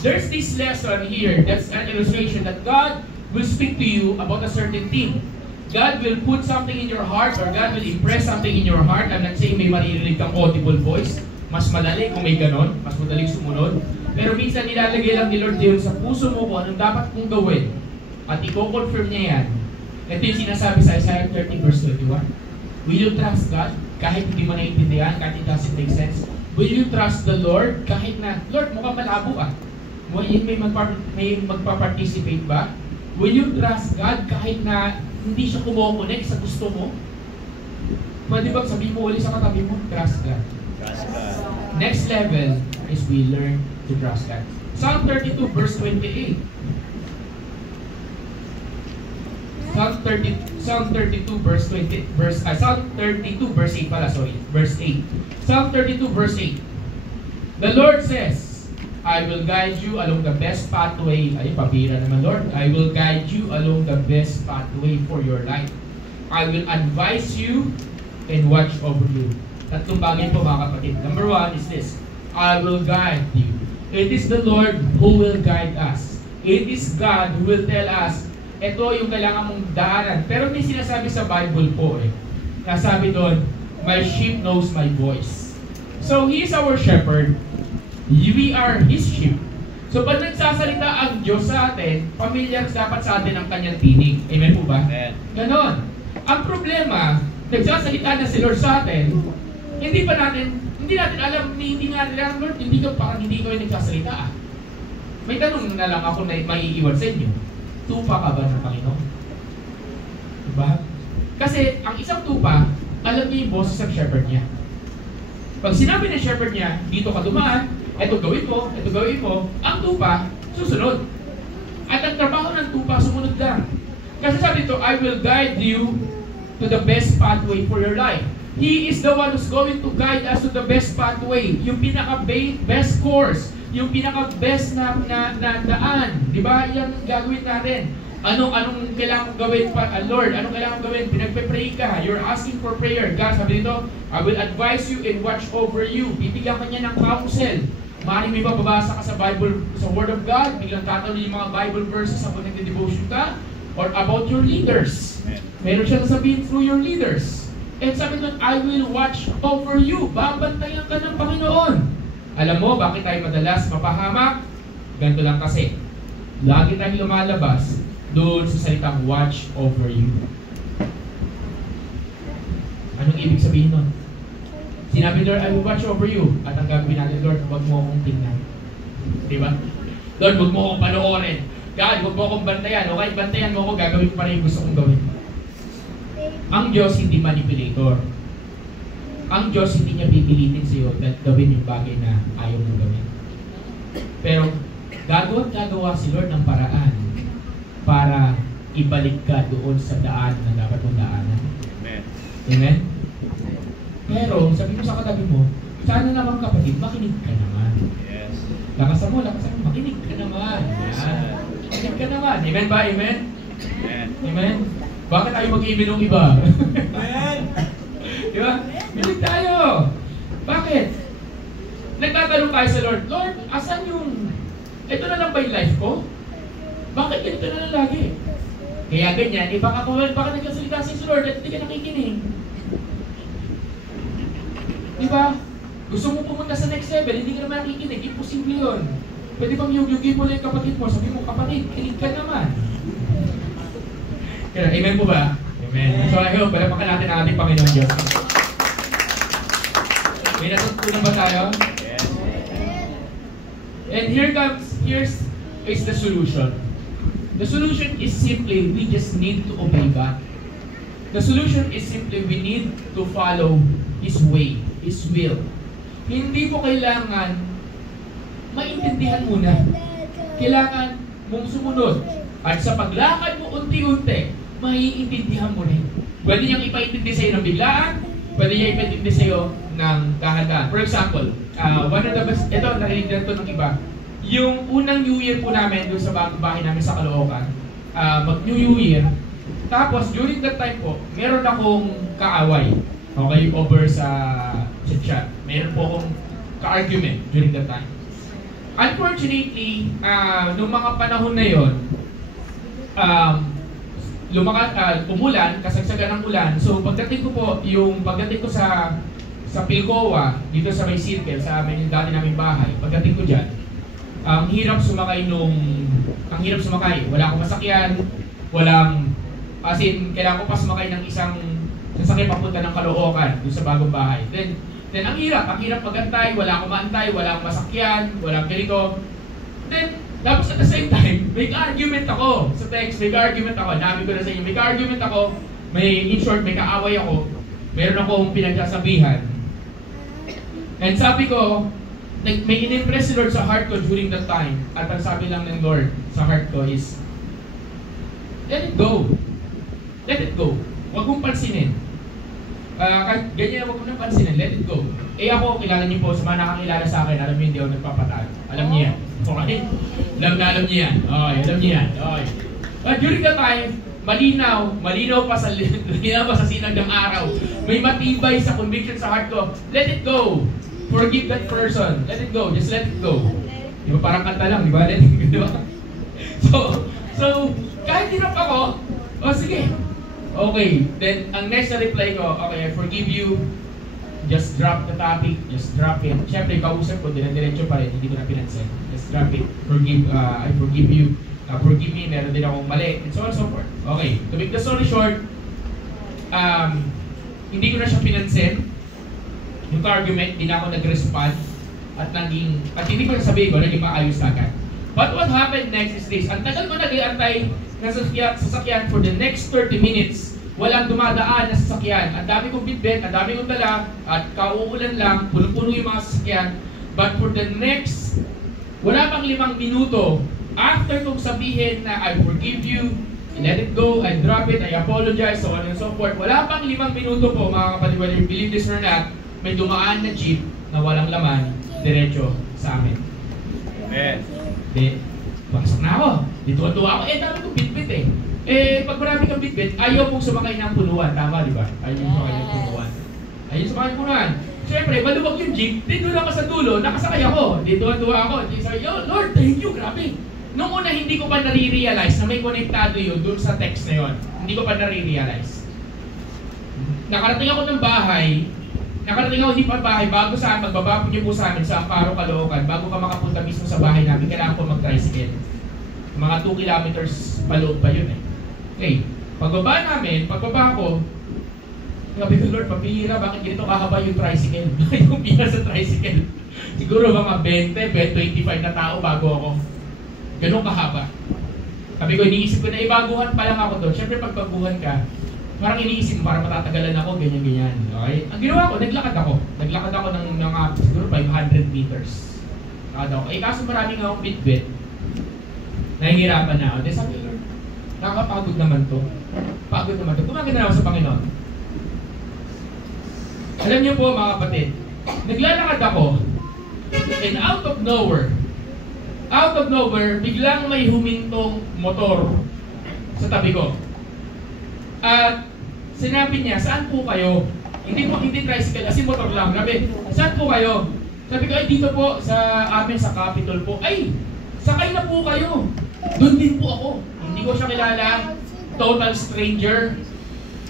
There's this lesson here that's an illustration that God will speak to you about a certain thing. God will put something in your heart or God will impress something in your heart. I'm not saying may maririnig kang audible voice. Mas madali kung may ganon. Mas madaling sumunod. Pero minsan nilalagay lang ni Lord yun sa puso mo kung anong dapat mong gawin. At i-confirm niya yan. Ito yung sinasabi sa Isaiah 30 verse 21. Will you trust God kahit hindi mo naiintindihan, kahit it doesn't make sense? Will you trust the Lord kahit na, Lord, mukhang malabo ah. May magpa-participate ba? Will you trust God kahit na hindi siya kumokonek sa gusto mo? Pwede ba sabihin mo ulit sa katabi mo? Trust God. Trust God. next level is we learn to trust God. Psalm 32 verse 28. Psalm 32 verse 8 pala, sorry. Verse 8. Psalm 32 verse 8. The Lord says, I will guide you along the best pathway. Ay, pabira naman, Lord. I will guide you along the best pathway for your life. I will advise you and watch over you. Tatlong bagay po, mga kapatid. Number one is this. I will guide you. It is the Lord who will guide us. It is God who will tell us, ito yung kailangan mong daanan. Pero may sinasabi sa Bible po Nasabi doon, my sheep knows my voice. So, He is our shepherd. We are His sheep. So, pag nagsasalita ang Diyos sa atin, familiar dapat sa atin ang kanyang tinig. Amen po ba? Amen. Ganon. Ang problema, nagsasalita na si Lord sa atin, hindi natin alam, hindi nga nila, Lord, hindi ko yung nagsasalita May tanong na lang ako na maiiwan sa inyo. Tupa ka ba ng Panginoon? Diba? Kasi ang isang tupa, alam niya yung boses ng shepherd niya. Pag sinabi ng shepherd niya, dito ka dumaan, ito gawin mo, ang tupa, susunod. At ang trabaho ng tupa, sumunod lang. Kasi sabi ito, I will guide you to the best pathway for your life. He is the one who's going to guide us to the best pathway. Yung pinaka-best course. Yung pinaka-best na daan. Di ba? Yan gagawin natin. Anong kailangan gawin pa? Lord, anong kailangan gawin? Pinagpe-pray ka. You're asking for prayer. God, sabi dito, I will advise you and watch over you. Bibigyan ka niya ng counsel. Maaaring may babasa ka sa Bible, sa Word of God. Biglang tatanong yung mga Bible verses habang nagde-devotion ka. Or about your leaders. Meron siya nasabihin through your leaders. And sabi doon, I will watch over you. Babantayan ka ng Panginoon. Alam mo, bakit tayo madalas mapahamak? Ganito lang kasi. Lagi tayong lumalabas doon sa salitang watch over you. Anong ibig sabihin nun? Sinabi, Lord, I will watch over you. At ang gagawin natin, Lord, huwag mo akong tingnan. Diba? Lord, huwag mo akong panoorin. God, huwag mo akong bantayan. Okay, bantayan mo ako, gagawin ko pa rin yung gusto kong gawin. Ang Diyos hindi manipulator. Ang Diyos hindi niya pipilitin sa iyo na gawin yung bagay na ayaw mo gawin. Pero gagawa si Lord ng paraan para ibalik ka doon sa daan na dapat mong daanan. Amen. Amen? Pero sabi mo sa katabi mo, sana naman kapatid, makinig ka naman. Yes. Lakasan mo, makinig ka naman. Yan. Makinig ka naman. Amen ba? Amen? Amen. Amen? Bakit ayaw mag-ibig ng iba? Amen. Di ba? Bilig tayo. Bakit? Nagtatanong tayo sa Lord, Lord, asan yung, ito na lang ba yung life ko? Bakit ganito na lang lagi? Kaya ganyan, baka nagkasalita si Lord at hindi ka nakikinig. Di ba? Gusto mo pumunta sa next level, hindi ka naman nakikinig, imposible yun. Pwede bang yugin mo lang yung kapatid mo, sabi mo, kapatid, kinig ka naman. Kaya, amen po ba? Amen. So I hope, palapakan natin ang ating Panginoon Diyos. May natutunan ba tayo? Yes. And here's the solution. The solution is simply, we just need to obey God. The solution is simply, we need to follow His way, His will. Hindi po kailangan maintindihan muna. Kailangan mong sumunod. At sa paglakad mo unti-unti, maiintindihan mo rin. Pwede niyang ipaintindi sa iyo ng biglaan, pwede niya ipaintindi sa iyo ng dahan-dahan. For example, one of the best, ito, narinig na ito ng iba. Yung unang New Year po namin doon sa bagong bahay namin sa Caloocan, mag-New Year, tapos during that time po, meron akong kaaway. Okay, over sa chat. Meron po akong ka-argument during that time. Unfortunately, nung mga panahon na yon, umulan, kasagsagan ng ulan. So pagdating ko sa Pilcoa, dito sa may circle, sa amin yung dati naming bahay, pagdating ko dyan, ang hirap sumakay. Wala akong masakyan, as in, kailangan ko pa sumakay ng isang sasakyan papunta ng Caloocan, doon sa bagong bahay. Then ang hirap magantay, wala akong maantay, wala akong masakyan, walang ganito. Then, tapos at the same time, may ka-argument ako sa text, namin ko na sa inyo, may ka-argument ako, in short, may kaaway ako, meron akong pinagsasabihan. And sabi ko, may in-impress si Lord sa heart ko during that time. At ang sabi lang ng Lord sa heart ko is, let it go. Let it go. Huwag mong pansinin. Kahit ganyan, huwag mo nang pansinin. Let it go. Ako, kilala niyo po, sa mga nakakilala sa akin, alam niyo hindi ako nagpapatalo. Alam niyo yan. Okay? Alam niyo yan. Okay, alam niyo yan. Okay. But during that time, malinaw pa sa sinag ng araw. May matibay sa conviction sa heart ko. Let it go. Forgive that person. Let it go. Just let it go. Di ba parang kanta lang, di ba? Let it go, di ba? So, kahit hirap ako, sige. Okay. Then, ang next na reply ko, okay, I forgive you. Just drop the topic. Just drop it. Siyempre, kausap ko, diretso pa rin. Hindi ko na pinansin. Just drop it. I forgive you. Forgive me, meron din akong mali, and so on and so forth. Okay, to make the story short, hindi ko na siya pinansin. Yung argument, hindi na ako nag-respond at hindi ko nasabihin ko, naging maayos agad. But what happened next is this, ang tagal ko nag-iantay ng sasakyan for the next 30 minutes. Walang dumadaan na sasakyan. Ang dami kong bitbit, ang dami kong dala, at kauulan lang, puno-puno yung mga sasakyan. But for the next, wala pang 5 minuto, after kong sabihin na I forgive you, let it go, I drop it, I apologize, so on and so forth, wala pang 5 minuto po mga kapatid, whether you believe this or not, may dumaan na jeep na walang laman, diretso sa amin. Amen. Baksak na ako. Dituwa-tuwa ako. Dami kong bitbit eh. Pag marami kang bitbit, ayaw mong sumakay ng punuan. Tama, di ba? Ayaw mong sumakay ng punuan. Ayaw sumakay ng punuan. Siyempre, maluwag yung jeep, dito lang ka sa dulo, nakasakay ako. Dituwa-tuwa ako. Sabi, Lord, thank you, grabe. Noong una, hindi ko pa nare-realize na may konektado yun doon sa text na yun. Hindi ko pa nare-realize. Nakarating ako ng bahay, hindi pa bahay, bago saan, magbaba po niyo po sa amin sa Amparo, Caloocan, bago ka makapunta mismo sa bahay namin, kailangan ko mag-tricycle. Mga 2 kilometers paloob pa yun eh. Okay, pagbaba ko, sabi ko, Lord, papihira, bakit ganito kahaba yung tricycle? Yung pila sa tricycle. Siguro mga 25 na tao bago ako. Ganun kahaba. Sabi ko, iniisip ko na ibaguhan pa lang ako doon. Siyempre, pag baguhan ka, parang iniisip mo, parang matatagalan ako, ganyan-ganyan. Okay? Ang ginawa ko, naglakad ako. Naglakad ako ng mga, siguro 500 meters. Naglakad ako. Kaso marami nga akong bitbit. Nahihirapan na ako. Then sabi ko, nakakapagod naman to. Pagod naman to. Tumagin na ako sa Panginoon. Alam niyo po, mga kapatid, naglalakad ako, and out of nowhere, biglang may humintong motor sa tabi ko. At sinabi niya, saan po kayo? Hindi tricycle, kasi motor lang. Sabi, saan po kayo? Sabi ko, ay dito po sa amin sa Capitol po. Ay, sakay na po kayo. Doon din po ako. Hindi ko siya kilala. Total stranger.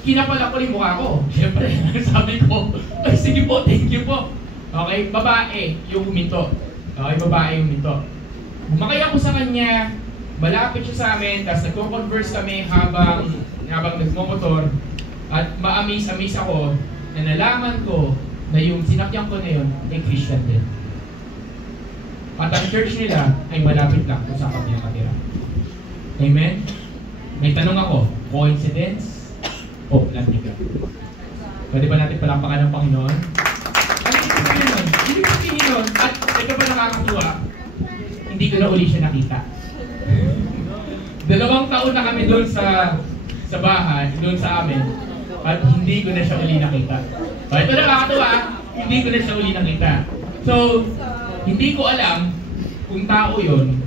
Kinapala ko yung mukha ko. Siyempre, sabi ko, ay sige po, thank you po. Okay, babae yung huminto. Okay, babae yung huminto. Bumakay ako sa kanya, malapit siya sa amin, tapos nagko-converse kami habang nagmomotor, at ma-amaze ako na nalaman ko na yung sinakyan ko na yun ay Christian din. At ang church nila ay malapit lang kung saan kami nakatira. Amen? May tanong ako, coincidence o lantiga? Pwede ba natin palakpakan ng Panginoon? Ano ibig sabihin nun? Ibig sabihin nun, at ito pa nakakatuwa, hindi ko na uli siya nakita. 2 taon na kami doon sa bahay, doon sa amin, at hindi ko na siya uli nakita. Ito nakakatuwa, hindi ko na siya uli nakita. So, hindi ko alam kung tao yun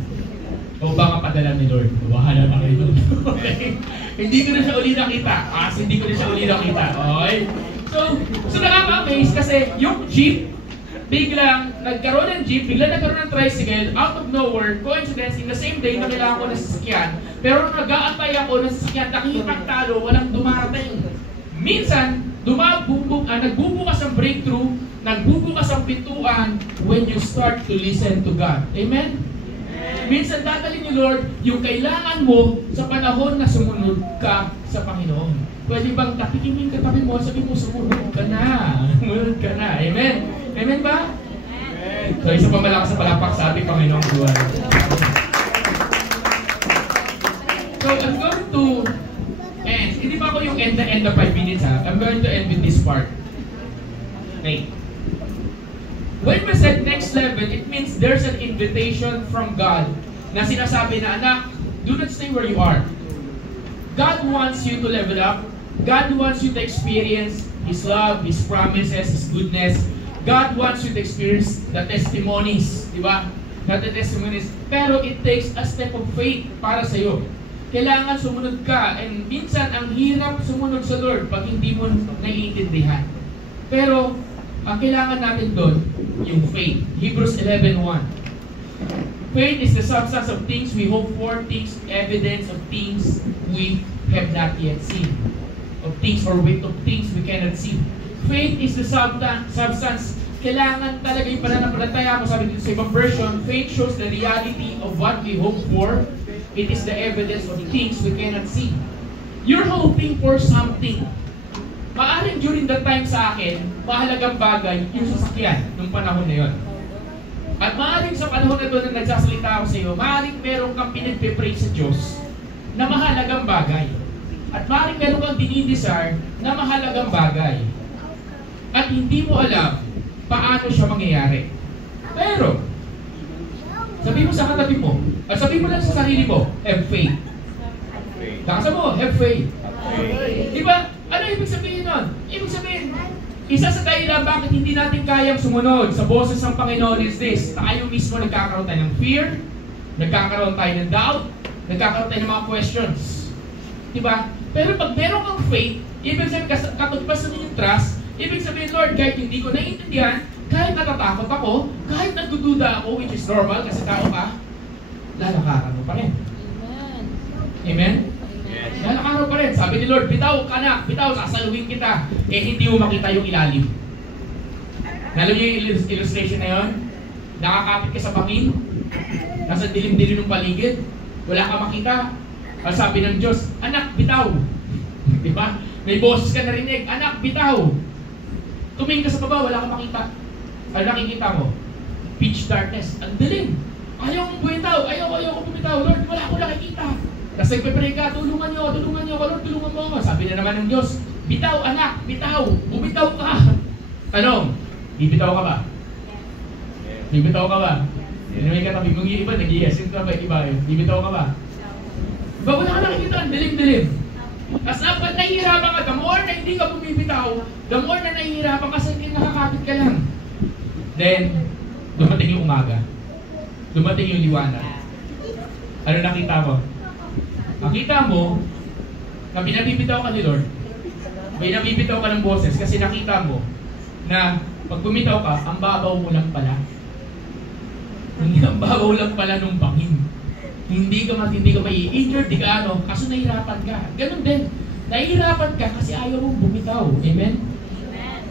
o baka padala ni Lord. Bahala na kayo. Okay? Hindi ko na siya uli nakita. Hindi ko na siya uli nakita. Okay? So nakaka-amaze kasi yung jeep, biglang nagkaroon ng jeep, biglang nagkaroon ng tricycle, out of nowhere, coincidence, in the same day na kailangan ko ng sasakyan. Pero nag-aantay ako ng sasakyan, nakikipagtalo, walang dumarating. Minsan, nagbubukas ang breakthrough, nagbubukas ang pintuan when you start to listen to God. Amen? Minsan dadalhin ni Lord yung kailangan mo sa panahon na sumunod ka sa Panginoon. Pwede bang tapikin yung katabi mo, sabi mo, sumunod ka na. Sumunod ka na. Amen? Amen ba? Amen. So, isa pa malakas sa palakpak sa ating Panginoong buwan. So, I'm going to end. Hindi pa ako yung end of 5 minutes ha. I'm going to end with this part. Okay. When we said next level, it means there's an invitation from God na sinasabi na, anak, do not stay where you are. God wants you to level up. God wants you to experience His love, His promises, His goodness. God wants you to experience the testimonies, di ba? Not the testimonies. Pero it takes a step of faith para sa iyo. Kailangan sumunod ka. And minsan, ang hirap sumunod sa Lord pag hindi mo naiintindihan. Pero, ang kailangan natin doon, yung faith. Hebrews 11:1. Faith is the substance of things we hope for, things, evidence of things we have not yet seen. Of things or weight of things we cannot see. Faith is the substance. Kailangan talaga yung pananampalataya mo. Sabi dito sa ibang version, faith shows the reality of what we hope for. It is the evidence of things we cannot see. You're hoping for something. Maaring during that time sa akin, mahalagang bagay yung sasakyan nung panahon na yun. At maaring sa panahon na ito na nagsasalita ako sa iyo, maaring meron kang pinagpe-pray sa Diyos na mahalagang bagay. At maaring meron kang dinidesire na mahalagang bagay. At hindi mo alam paano siya mangyayari. Pero, sabi mo sa katabi mo, at sabi mo lang sa sarili mo, have faith. Nakasa mo, have faith. Diba? Ano ibig sabihin nun? Ibig sabihin, isa sa dahilan bakit hindi natin kayang sumunod sa boses ng Panginoon is this. Tayo mismo nagkakaroon tayo ng fear, nagkakaroon tayo ng doubt, nagkakaroon tayo ng mga questions. Diba? Pero pag meron kang faith, ibig sabihin, katugpasan yung trust, ibig sabihin, Lord, kahit hindi ko naiintindihan, kahit natatakot ako, kahit nagdududa ako, which is normal kasi tao ka, lalakaran mo pa rin. Amen. Amen? Lalakaran pa rin. Sabi ni Lord, bitaw ka na, bitaw, sasaluhin kita. Eh, hindi mo makita yung ilalim. Alam niyo yung illustration na yun? Nakakapit ka sa bangin, nasa dilim-dilim ng paligid, wala ka makita. At sabi ng Diyos, anak, bitaw. Di ba? May boses ka narinig, anak, bitaw. Tumingin ka sa baba, wala kang makita. Ano nakikita mo? Pitch darkness. Ang dilim. Ayaw mong bumitaw. Ayaw ko bumitaw. Lord, wala akong nakikita. Tapos nagpe-pray ka, tulungan niyo, Lord, tulungan mo ako. Sabi na naman ng Diyos, bitaw, anak, bitaw. Bumitaw ka. Tanong, bibitaw ka ba? Bibitaw ka ba? Hindi may katabi mong iba, nag-i-yes. Yung iba, bibitaw ka ba? Ba, wala ka nakikita. Ang dilim-dilim. Tapos dapat nahihirapan ka, the more na hindi ka bumibitaw, the more na nahihirapan ka, kasi nakakapit ka lang. Then, dumating yung umaga. Dumating yung liwanag. Ano nakita mo? Nakita mo na pinabibitaw ka ni Lord. May nabibitaw ka ng boses kasi nakita mo na pag bumitaw ka, ang babaw mo lang pala. Hindi ang babaw lang pala nung bangin. Hindi ka mai-injured, di ka ano, kaso nahihirapan ka. Ganun din. Nahihirapan ka kasi ayaw mong bumitaw. Amen? Amen.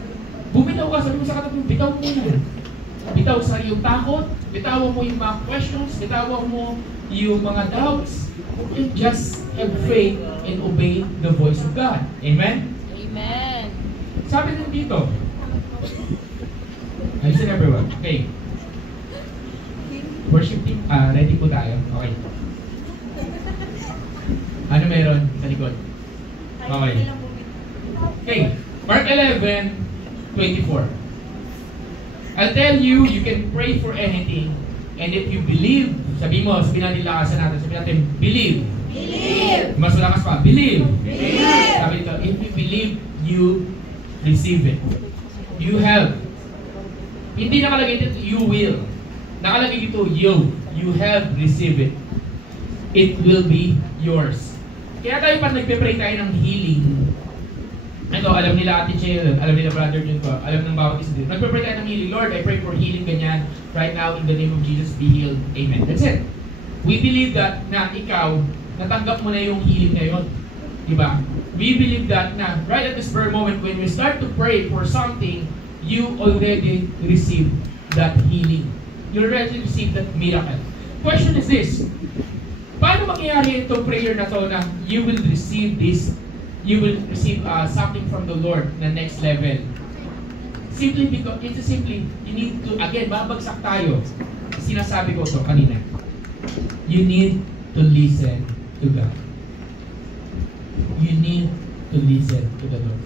Bumitaw ka, sabi mo sa katabi, bitaw mo na. Bitaw sa iyong takot, bitaw mo yung mga questions, bitaw mo yung mga doubts, and just have faith and obey the voice of God. Amen? Amen. Sabi din dito, listen everyone, okay. Worship team, ready po tayo. Okay. Ano meron sa likod? Okay. Okay. Mark 11:24. I'll tell you, you can pray for anything, and if you believe, sabi natin lakasan natin, sabi natin, believe. Believe. Mas malakas pa, believe. Believe. Sabi dito, if you believe, you receive it. You have. Hindi nakalagay dito, you will. Nakalagay dito, you have received it. It will be yours. Kaya tayo pag nagpe-pray tayo ng healing, ano, alam nila Ate Cheryl, alam nila Brother Junko, alam ng bawat isa dito. Nagpe-pray tayo ng healing. Lord, I pray for healing ganyan. Right now, in the name of Jesus, be healed. Amen. That's it. We believe that na ikaw, natanggap mo na yung healing ngayon. Diba? We believe that na right at this very moment, when we start to pray for something, you already receive that healing. You already receive that miracle. Question is this, paano mangyayari itong prayer na to na you will receive this, you will receive something from the Lord na next level? Simply because, you need to, again, babagsak tayo. Sinasabi ko to kanina. You need to listen to God. You need to listen to the Lord.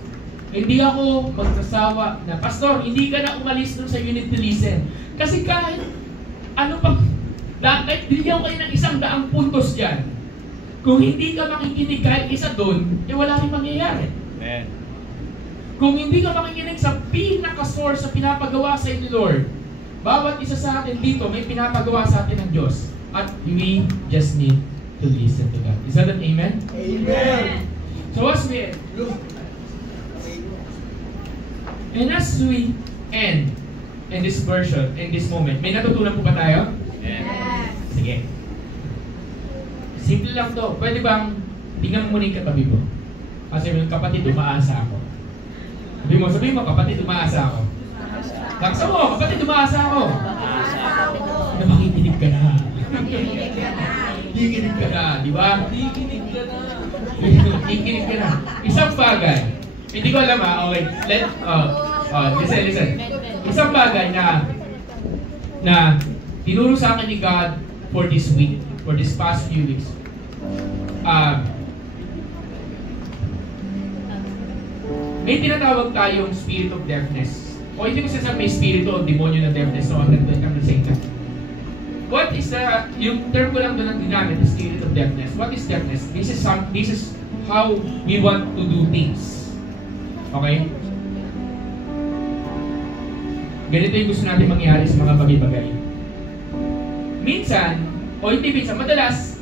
Hindi ako magsasawa na, Pastor, hindi ka na umalis dun sa unit to listen. Kasi kahit ano pa, kahit bigyan kayo ng 100 puntos dyan, kung hindi ka makikinig kahit isa dun, wala rin mangyayari. Amen. Kung hindi ka makikinig sa pinaka-source sa pinapagawa sa inyo, Lord, bawat isa sa atin dito may pinapagawa sa atin ng Diyos. At we just need to listen to God. Is that an amen? Amen. So as we end in this version, in this moment, may natutunan po ba tayo? Amen. Sige. Simple lang to. Pwede bang tingnan mo muna yung katabi mo? Kasi yung kapatid, umaasa ako. Sabihin mo, kapatid, umaasa ako. Laksa mo, kapatid, umaasa ako. Na makikinig ka na. Kikinig ka na, di ba? Kikinig ka na. Isang bagay. Hindi ko alam okay. Listen. Isang bagay na tinuro sa akin ni God for this week, for this past few weeks. May tinatawag tayong spirit of deafness. O hindi ko sinasabi may spirito o demonyo na deafness. So, I'm not saying that. What is yung term ko lang doon ang ginamit, the spirit of deafness. What is deafness? This is how we want to do things. Okay? Ganito yung gusto natin mangyari sa mga bagay-bagay. Minsan, o hindi minsan, madalas,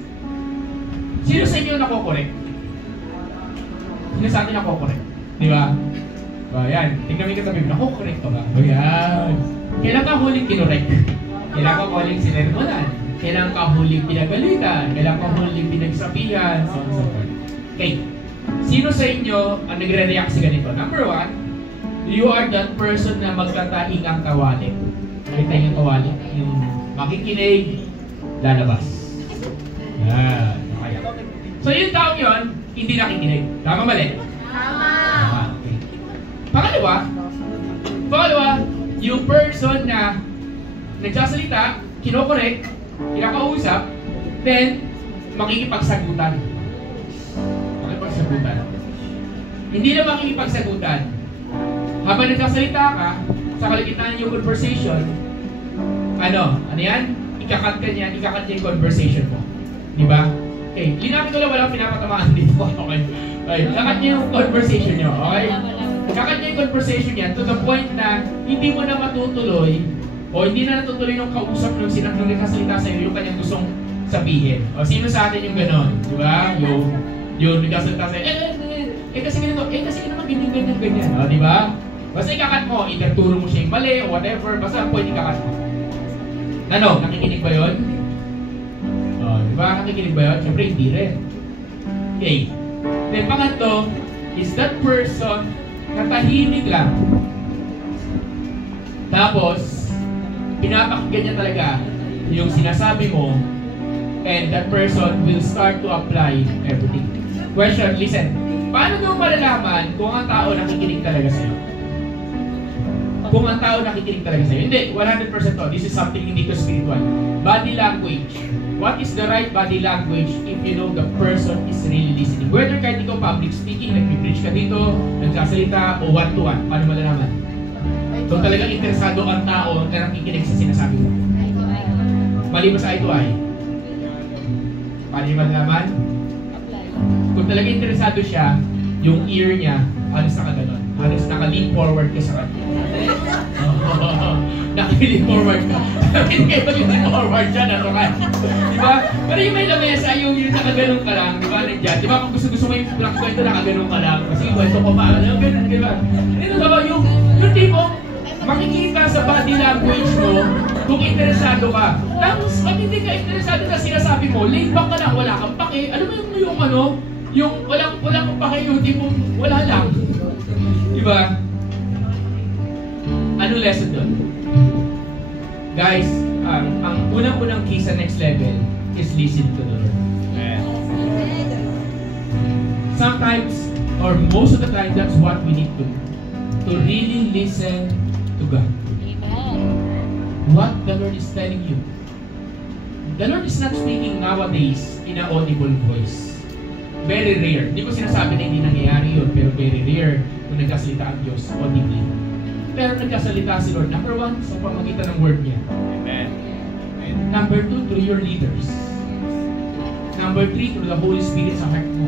sino sa inyo nakokorek? Sino sa atin nakokorek? Di ba? O yan, tingnan mo yung katabi mo, nakokorek ka ba? O yan. Kailan ka huling kinorek? Kailan ka huling sinermonan? Kailan ka huling pinagalitan? Kailan ka huling pinagsabihan? So on so forth. Okay. Sino sa inyo ang nagre-react sa ganito? Number 1, you are that person na magtataing ang kawali. Nakita yung kawali? Yung makikinig, lalabas. Yan. Okay. So yung taong yun, hindi nakikinig. Tama mali? Tama. Okay. Pangalawa, yung person na nagsasalita, kinokorek, kinakausap, then makikipagsagutan. Hindi na makikipagsagutan. Habang nagsasalita ka, sa kalagitnaan yung conversation, ano yan? Ikakat niya yung conversation mo. Di ba? Okay, linapin ko lang, walang pinapatamaan dito. Okay. Kakat niya yung conversation nyo. Okay? Kakat niya yung conversation niya to the point na hindi mo na matutuloy o hindi na natutuloy yung kausap nung nagsasalita sa iyo yung kanyang gustong sabihin. O sino sa atin yung gano'n? Di ba? Yung nagsasalita sa iyo, kasi ganito, kasi naman ganyan. O, di ba? Basta ikakat mo, either turo mo siya yung mali o whatever, basta pwede ikakat mo. Ano? Nakikinig ba yun? O, di ba? Nakikinig ba yun? Siyempre, hindi rin. Okay. Then, pangatlo, is that person na tahimik lang. Tapos, pinapakinggan niya talaga yung sinasabi mo, and that person will start to apply everything. Question, listen. Paano nyo malalaman kung ang tao nakikinig talaga sa'yo? Kung ang tao nakikinig talaga sa'yo? Hindi, 100% to. This is something hindi ko spiritual. Body language. What is the right body language if you know the person is really listening? Whether kahit ikaw public speaking, nag-preach ka dito, nagsasalita, o one-to-one, paano malalaman? So talagang interesado ang tao na nakikinig sa sinasabi mo. Mali ba sa eye to eye? Paano nyo malalaman? Kung talaga interesado siya, yung ear niya, halos nakaganon. Halos naka-lean forward ka sa kanya. Naka-lean forward ka. Hindi kayo mag-lean forward siya, natukan. Diba? Pero yung may lamesa, yung nakaganon ka lang, diba, nandiyan. Diba, kung gusto mo yung black kwento, nakaganon ka lang. Kasi yung kwento ko pa, yung ganun, diba? Dito diba, yung tipo, makikita sa body language mo kung interesado ka. Tapos, pag hindi ka interesado na sinasabi mo, laid back ka lang, wala kang pake. Ano mo yung ano? Yung walang kang pake, yung tipong wala lang. Diba? Ano lesson doon? Guys, ang unang-unang key sa next level is listen to the Lord. Sometimes, or most of the time, that's what we need to do. To really listen to God. What the Lord is telling you. The Lord is not speaking nowadays in an audible voice. Very rare. Hindi ko sinasabi na hindi nangyayari yun, pero very rare kung nagkasalita ang Diyos audibly. Pero nagkasalita si Lord, number 1, sa pamamagitan ng word niya. Amen. Number 2, through your leaders. Number 3, through the Holy Spirit sa heart mo.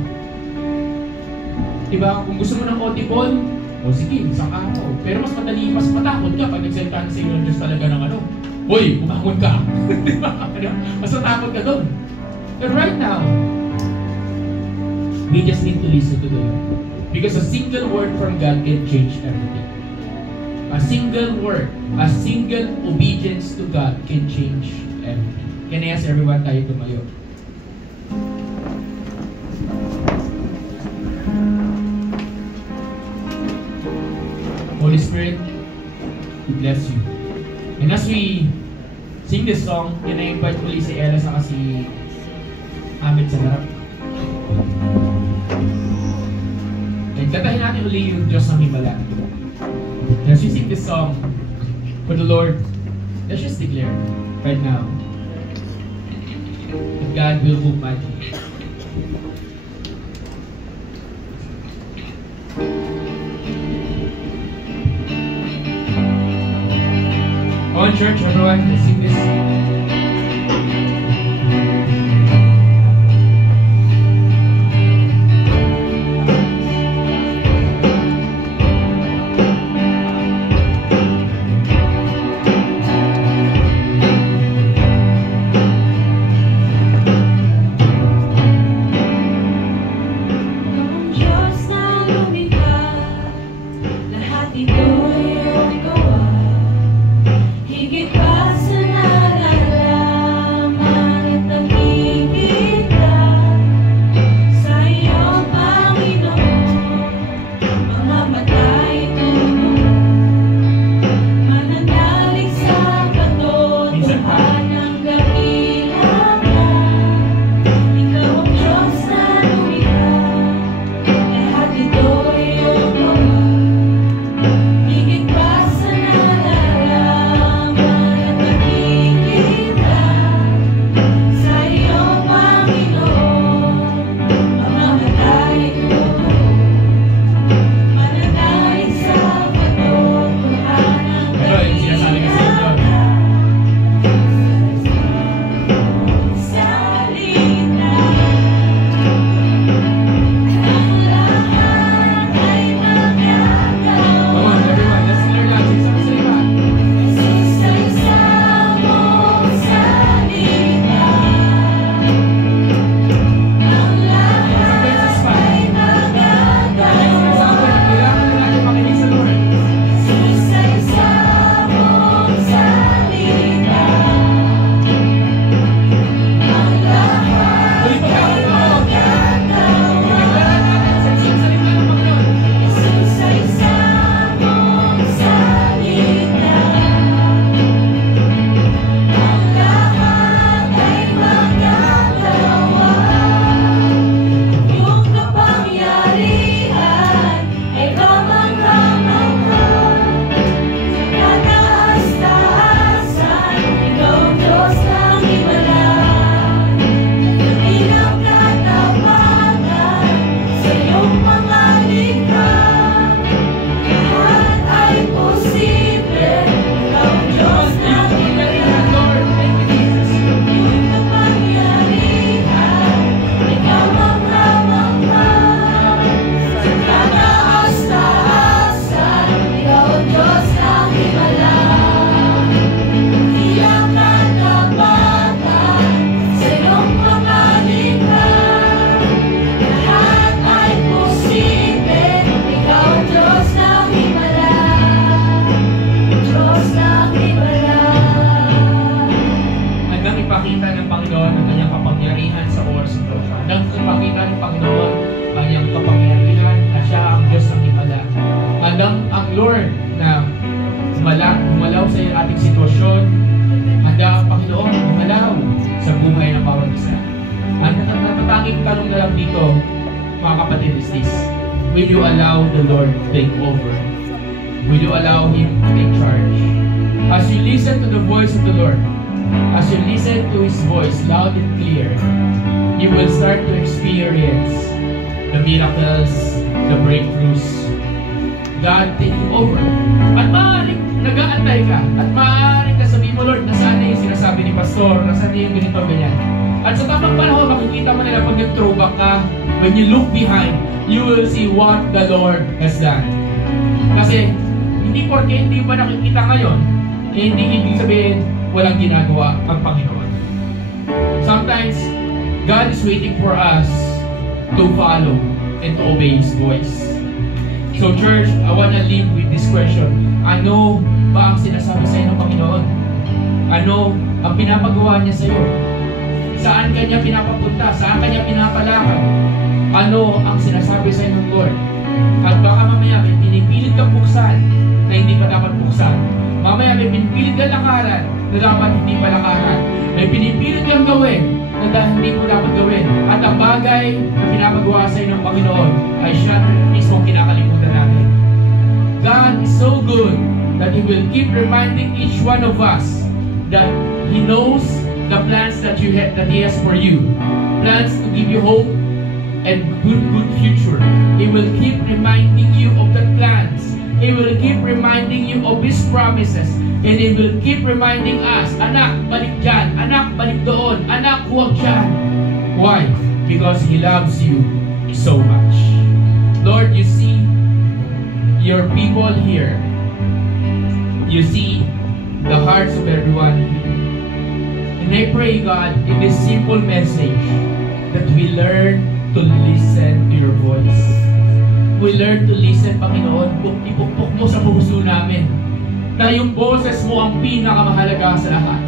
Diba? Kung gusto mo ng audible, o sige, isang araw. Pero mas madali, mas matakot ka pag nagsalita na sa inyo ng Diyos talaga ng ano. Hoy, bumangon ka. Diba? Mas matakot ka doon. But right now, we just need to listen to the Lord. Because a single word from God can change everything. A single word, a single obedience to God can change everything. Can I ask everyone tayo tumayo? Holy Spirit, we bless you. And as we sing this song, ina-invite muli si Ella sa si Amit sa harap. And katahin natin uli yung Diyos ng Himala. As we sing this song for the Lord, let's just declare right now that God will move mightily. Come on, church, everyone, let's sing this. Gumalaw sa ating sitwasyon. Handa ang Panginoon gumalaw sa buhay ng bawat isa. Ang natatanging tanong na lang dito, mga kapatid, is this: will you allow the Lord to take over? Will you allow Him to take charge? As you listen to the voice of the Lord, as you listen to His voice loud and clear, you will start to experience the miracles, the breakthroughs, God taking over. At maaaring nag-aantay ka. At maaaring kasabihin mo, Lord, nasaan na yung sinasabi ni Pastor, nasaan na yung ganito, ganyan. At sa tamang panahon, makikita mo nila pag nag-throwback ka, when you look behind, you will see what the Lord has done. Kasi, hindi porke hindi ba nakikita ngayon, hindi ibig sabihin, walang ginagawa ang Panginoon. Sometimes, God is waiting for us to follow and to obey His voice. So church, I wanna leave with this question. Ano ba ang sinasabi sa iyo ng Panginoon? Ano ang pinapagawa niya sa iyo? Saan kanya pinapapunta? Saan kanya pinapalakad? Ano ang sinasabi sa iyo ng Lord? At baka mamaya may pinipilit kang buksan na hindi pa dapat buksan. Mamaya may pinipilit kang lakaran na dapat hindi pa lakaran. May pinipilit kang gawin na dahil hindi mo dapat gawin. At ang bagay na pinapagawa sa iyo ng Panginoon ay siya mismo kinakalimutan natin. God is so good that He will keep reminding each one of us that He knows the plans that He has for you. Plans to give you hope and good future. He will keep reminding you of the plans. He will keep reminding you of His promises. And He will keep reminding us, anak, balik dyan. Anak, balik doon. Anak, huwag dyan. Why? Because He loves you so much. Lord, you see your people here. You see the hearts of everyone here. And I pray, God, in this simple message, that we learn to listen to your voice. We learn to listen, Panginoon, kung ipukpok mo sa puso namin na yung boses mo ang pinakamahalaga sa lahat.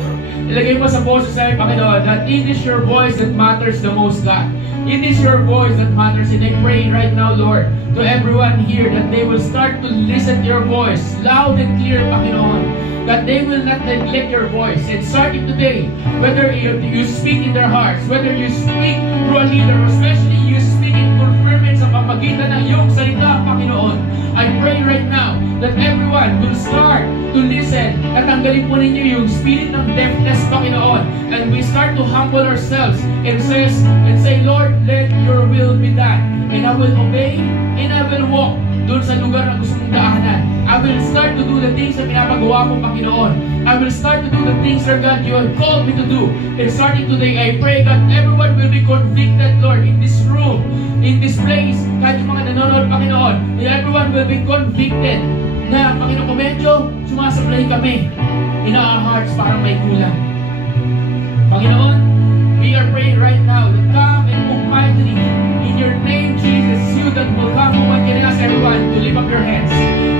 Ilagay mo sa boses namin, Panginoon, that it is your voice that matters the most, God. It is your voice that matters. And I pray right now, Lord, to everyone here that they will start to listen to your voice loud and clear, Panginoon. That they will not neglect your voice. And starting today, whether you speak in their hearts, whether you speak through a leader, especially you speak in fulfillment sa pamagitan ng iyong salita, Panginoon, I pray right now that everyone will start to listen. Natanggalin po ninyo yung spirit ng deafness, Panginoon. And we start to humble ourselves and say, Lord, let your will be done. And I will obey and I will walk doon sa lugar na gusto mong daanan. I will start to do the things na pinapagawa mo, Panginoon. I will start to do the things, Lord God, you have called me to do. And starting today, I pray that everyone will be convicted, Lord, in this room, in this place, kahit yung mga nanonood, Panginoon, that everyone will be convicted na, Panginoon, kung medyo sumasablay kami in our hearts, parang may kulang. Panginoon, we are praying right now that come and move mightily in your name, Jesus. You that will come who can ask everyone to lift up your hands.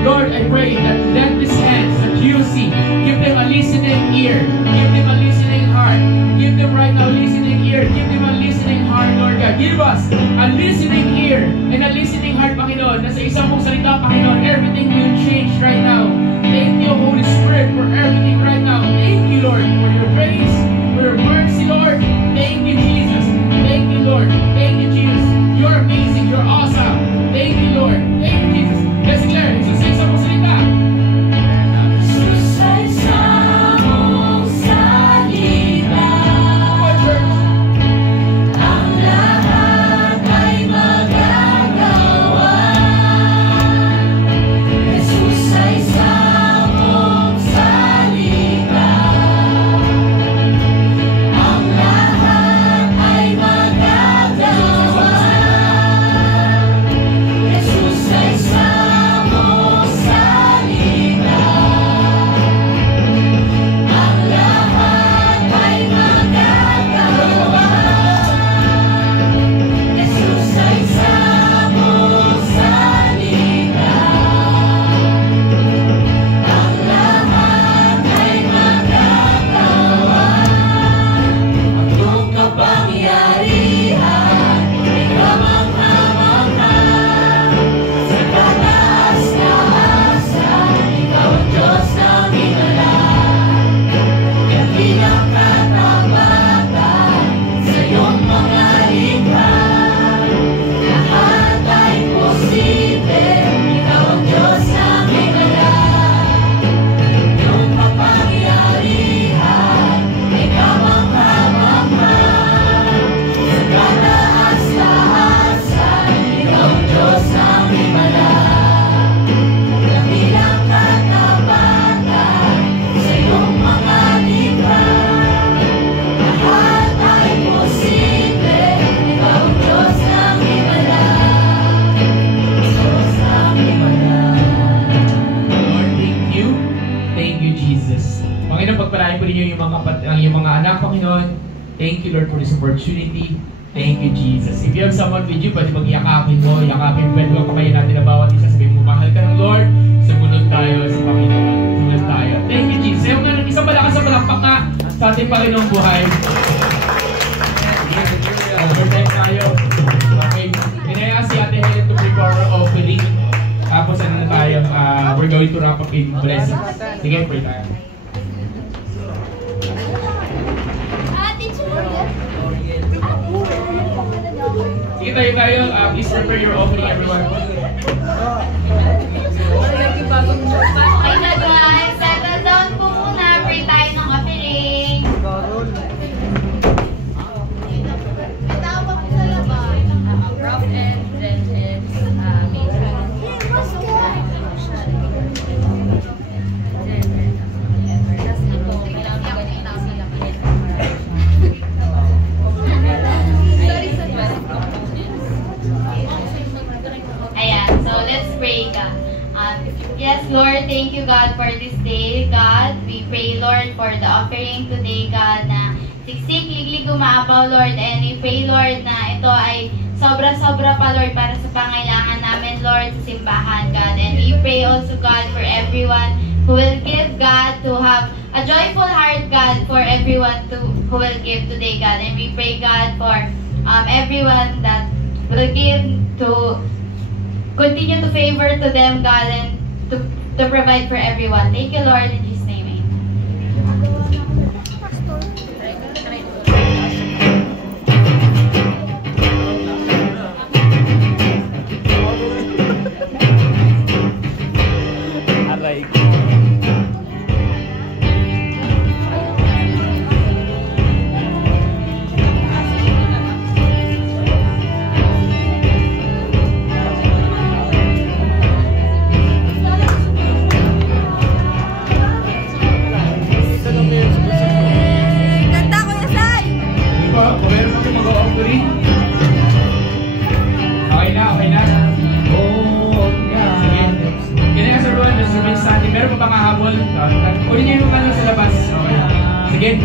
Lord, I pray that let these hands that you see, give them a listening ear, give them a listening heart, give them right now listening ear, give them a listening heart, Lord God. Give us a listening ear and a listening heart, Panginoon, na sa isang mong salita, Panginoon, everything will change right now. Thank you, Holy Spirit, for everything right now. Thank you, Lord, for your grace, for your mercy, Lord. Thank you, Jesus. Thank you, Lord. Thank you, Jesus. You're amazing. You're awesome. Thank you, Lord. Thank you, Jesus. Let's declare. Jesus, say sa mong salita. Susay sa mong salita, ang lahat ay magagawa. Panginoon, pagpalain po ninyo yung mga anak, Panginoon. Thank you, Lord, for this opportunity. Thank you, Jesus. If you have someone with you, pwede mag-yakapin mo, pwede magpakayin natin na bawat isa. Sabihin mo, mahal ka ng Lord, sumunod tayo sa Panginoon. Sumunod tayo. Thank you, Jesus. Yung isang malakas na palakpak nga sa ating Panginoong buhay. Overtime tayo. Okay. Inaya si Ate Helen to prepare our offering. Tapos ano na tayo, we're going to wrap up in blessings. Sige, pray tayo. Sige tayo. Please prepare your offering, everyone. Okay na guys, settle down po muna. Pray tayo ng offering. May tao pa po sa labas. Rough and vengeance, Ayan, so let's pray, God. Yes, Lord, thank you, God, for this day, God. We pray, Lord, for the offering today, God, na siksik, liglig, umaapaw, Lord. And we pray, Lord, na ito ay sobra-sobra pa, Lord, para sa pangailangan namin, Lord, sa simbahan, God. And we pray also, God, for everyone who will give, God, to have a joyful heart, God, for everyone who will give today, God. And we pray, God, for everyone that will give to continue to favor to them, God, and to provide for everyone. Thank you, Lord, in Jesus' name. Aray.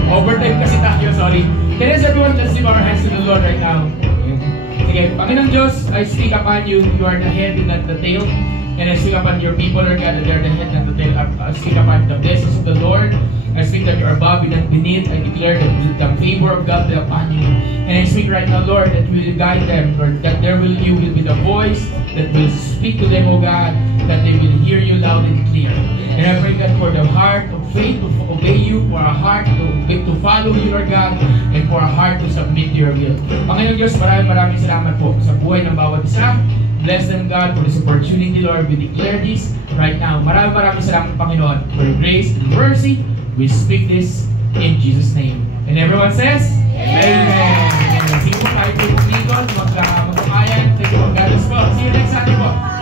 Overtime kasi tayo, sorry. Can everyone let's lift our hands to the Lord right now? Sige, Panginoong Diyos, I speak upon you. You are the head and not the tail. And I speak upon your people, Lord God, that they are the head and not the tail. I speak upon the blessings of the Lord. I speak that you are above and not beneath. I declare that the favor of God be upon you. And I speak right now, Lord, that you will guide them, Lord, that you will be the voice that will speak to them, O God, that they will hear you loud and clear. And I pray, God, for the heart of faith to obey you, for a heart to follow you, Lord God, and for a heart to submit to your will. Panginoon Diyos, maraming salamat po sa buhay ng bawat isa. Bless them, God, for this opportunity, Lord. We declare this right now. Maraming salamat, Panginoon, for your grace and mercy. We speak this in Jesus' name. And everyone says, Amen. Sige po tayo po dito, magkakayan. Thank you, God bless po. See you next Sunday po.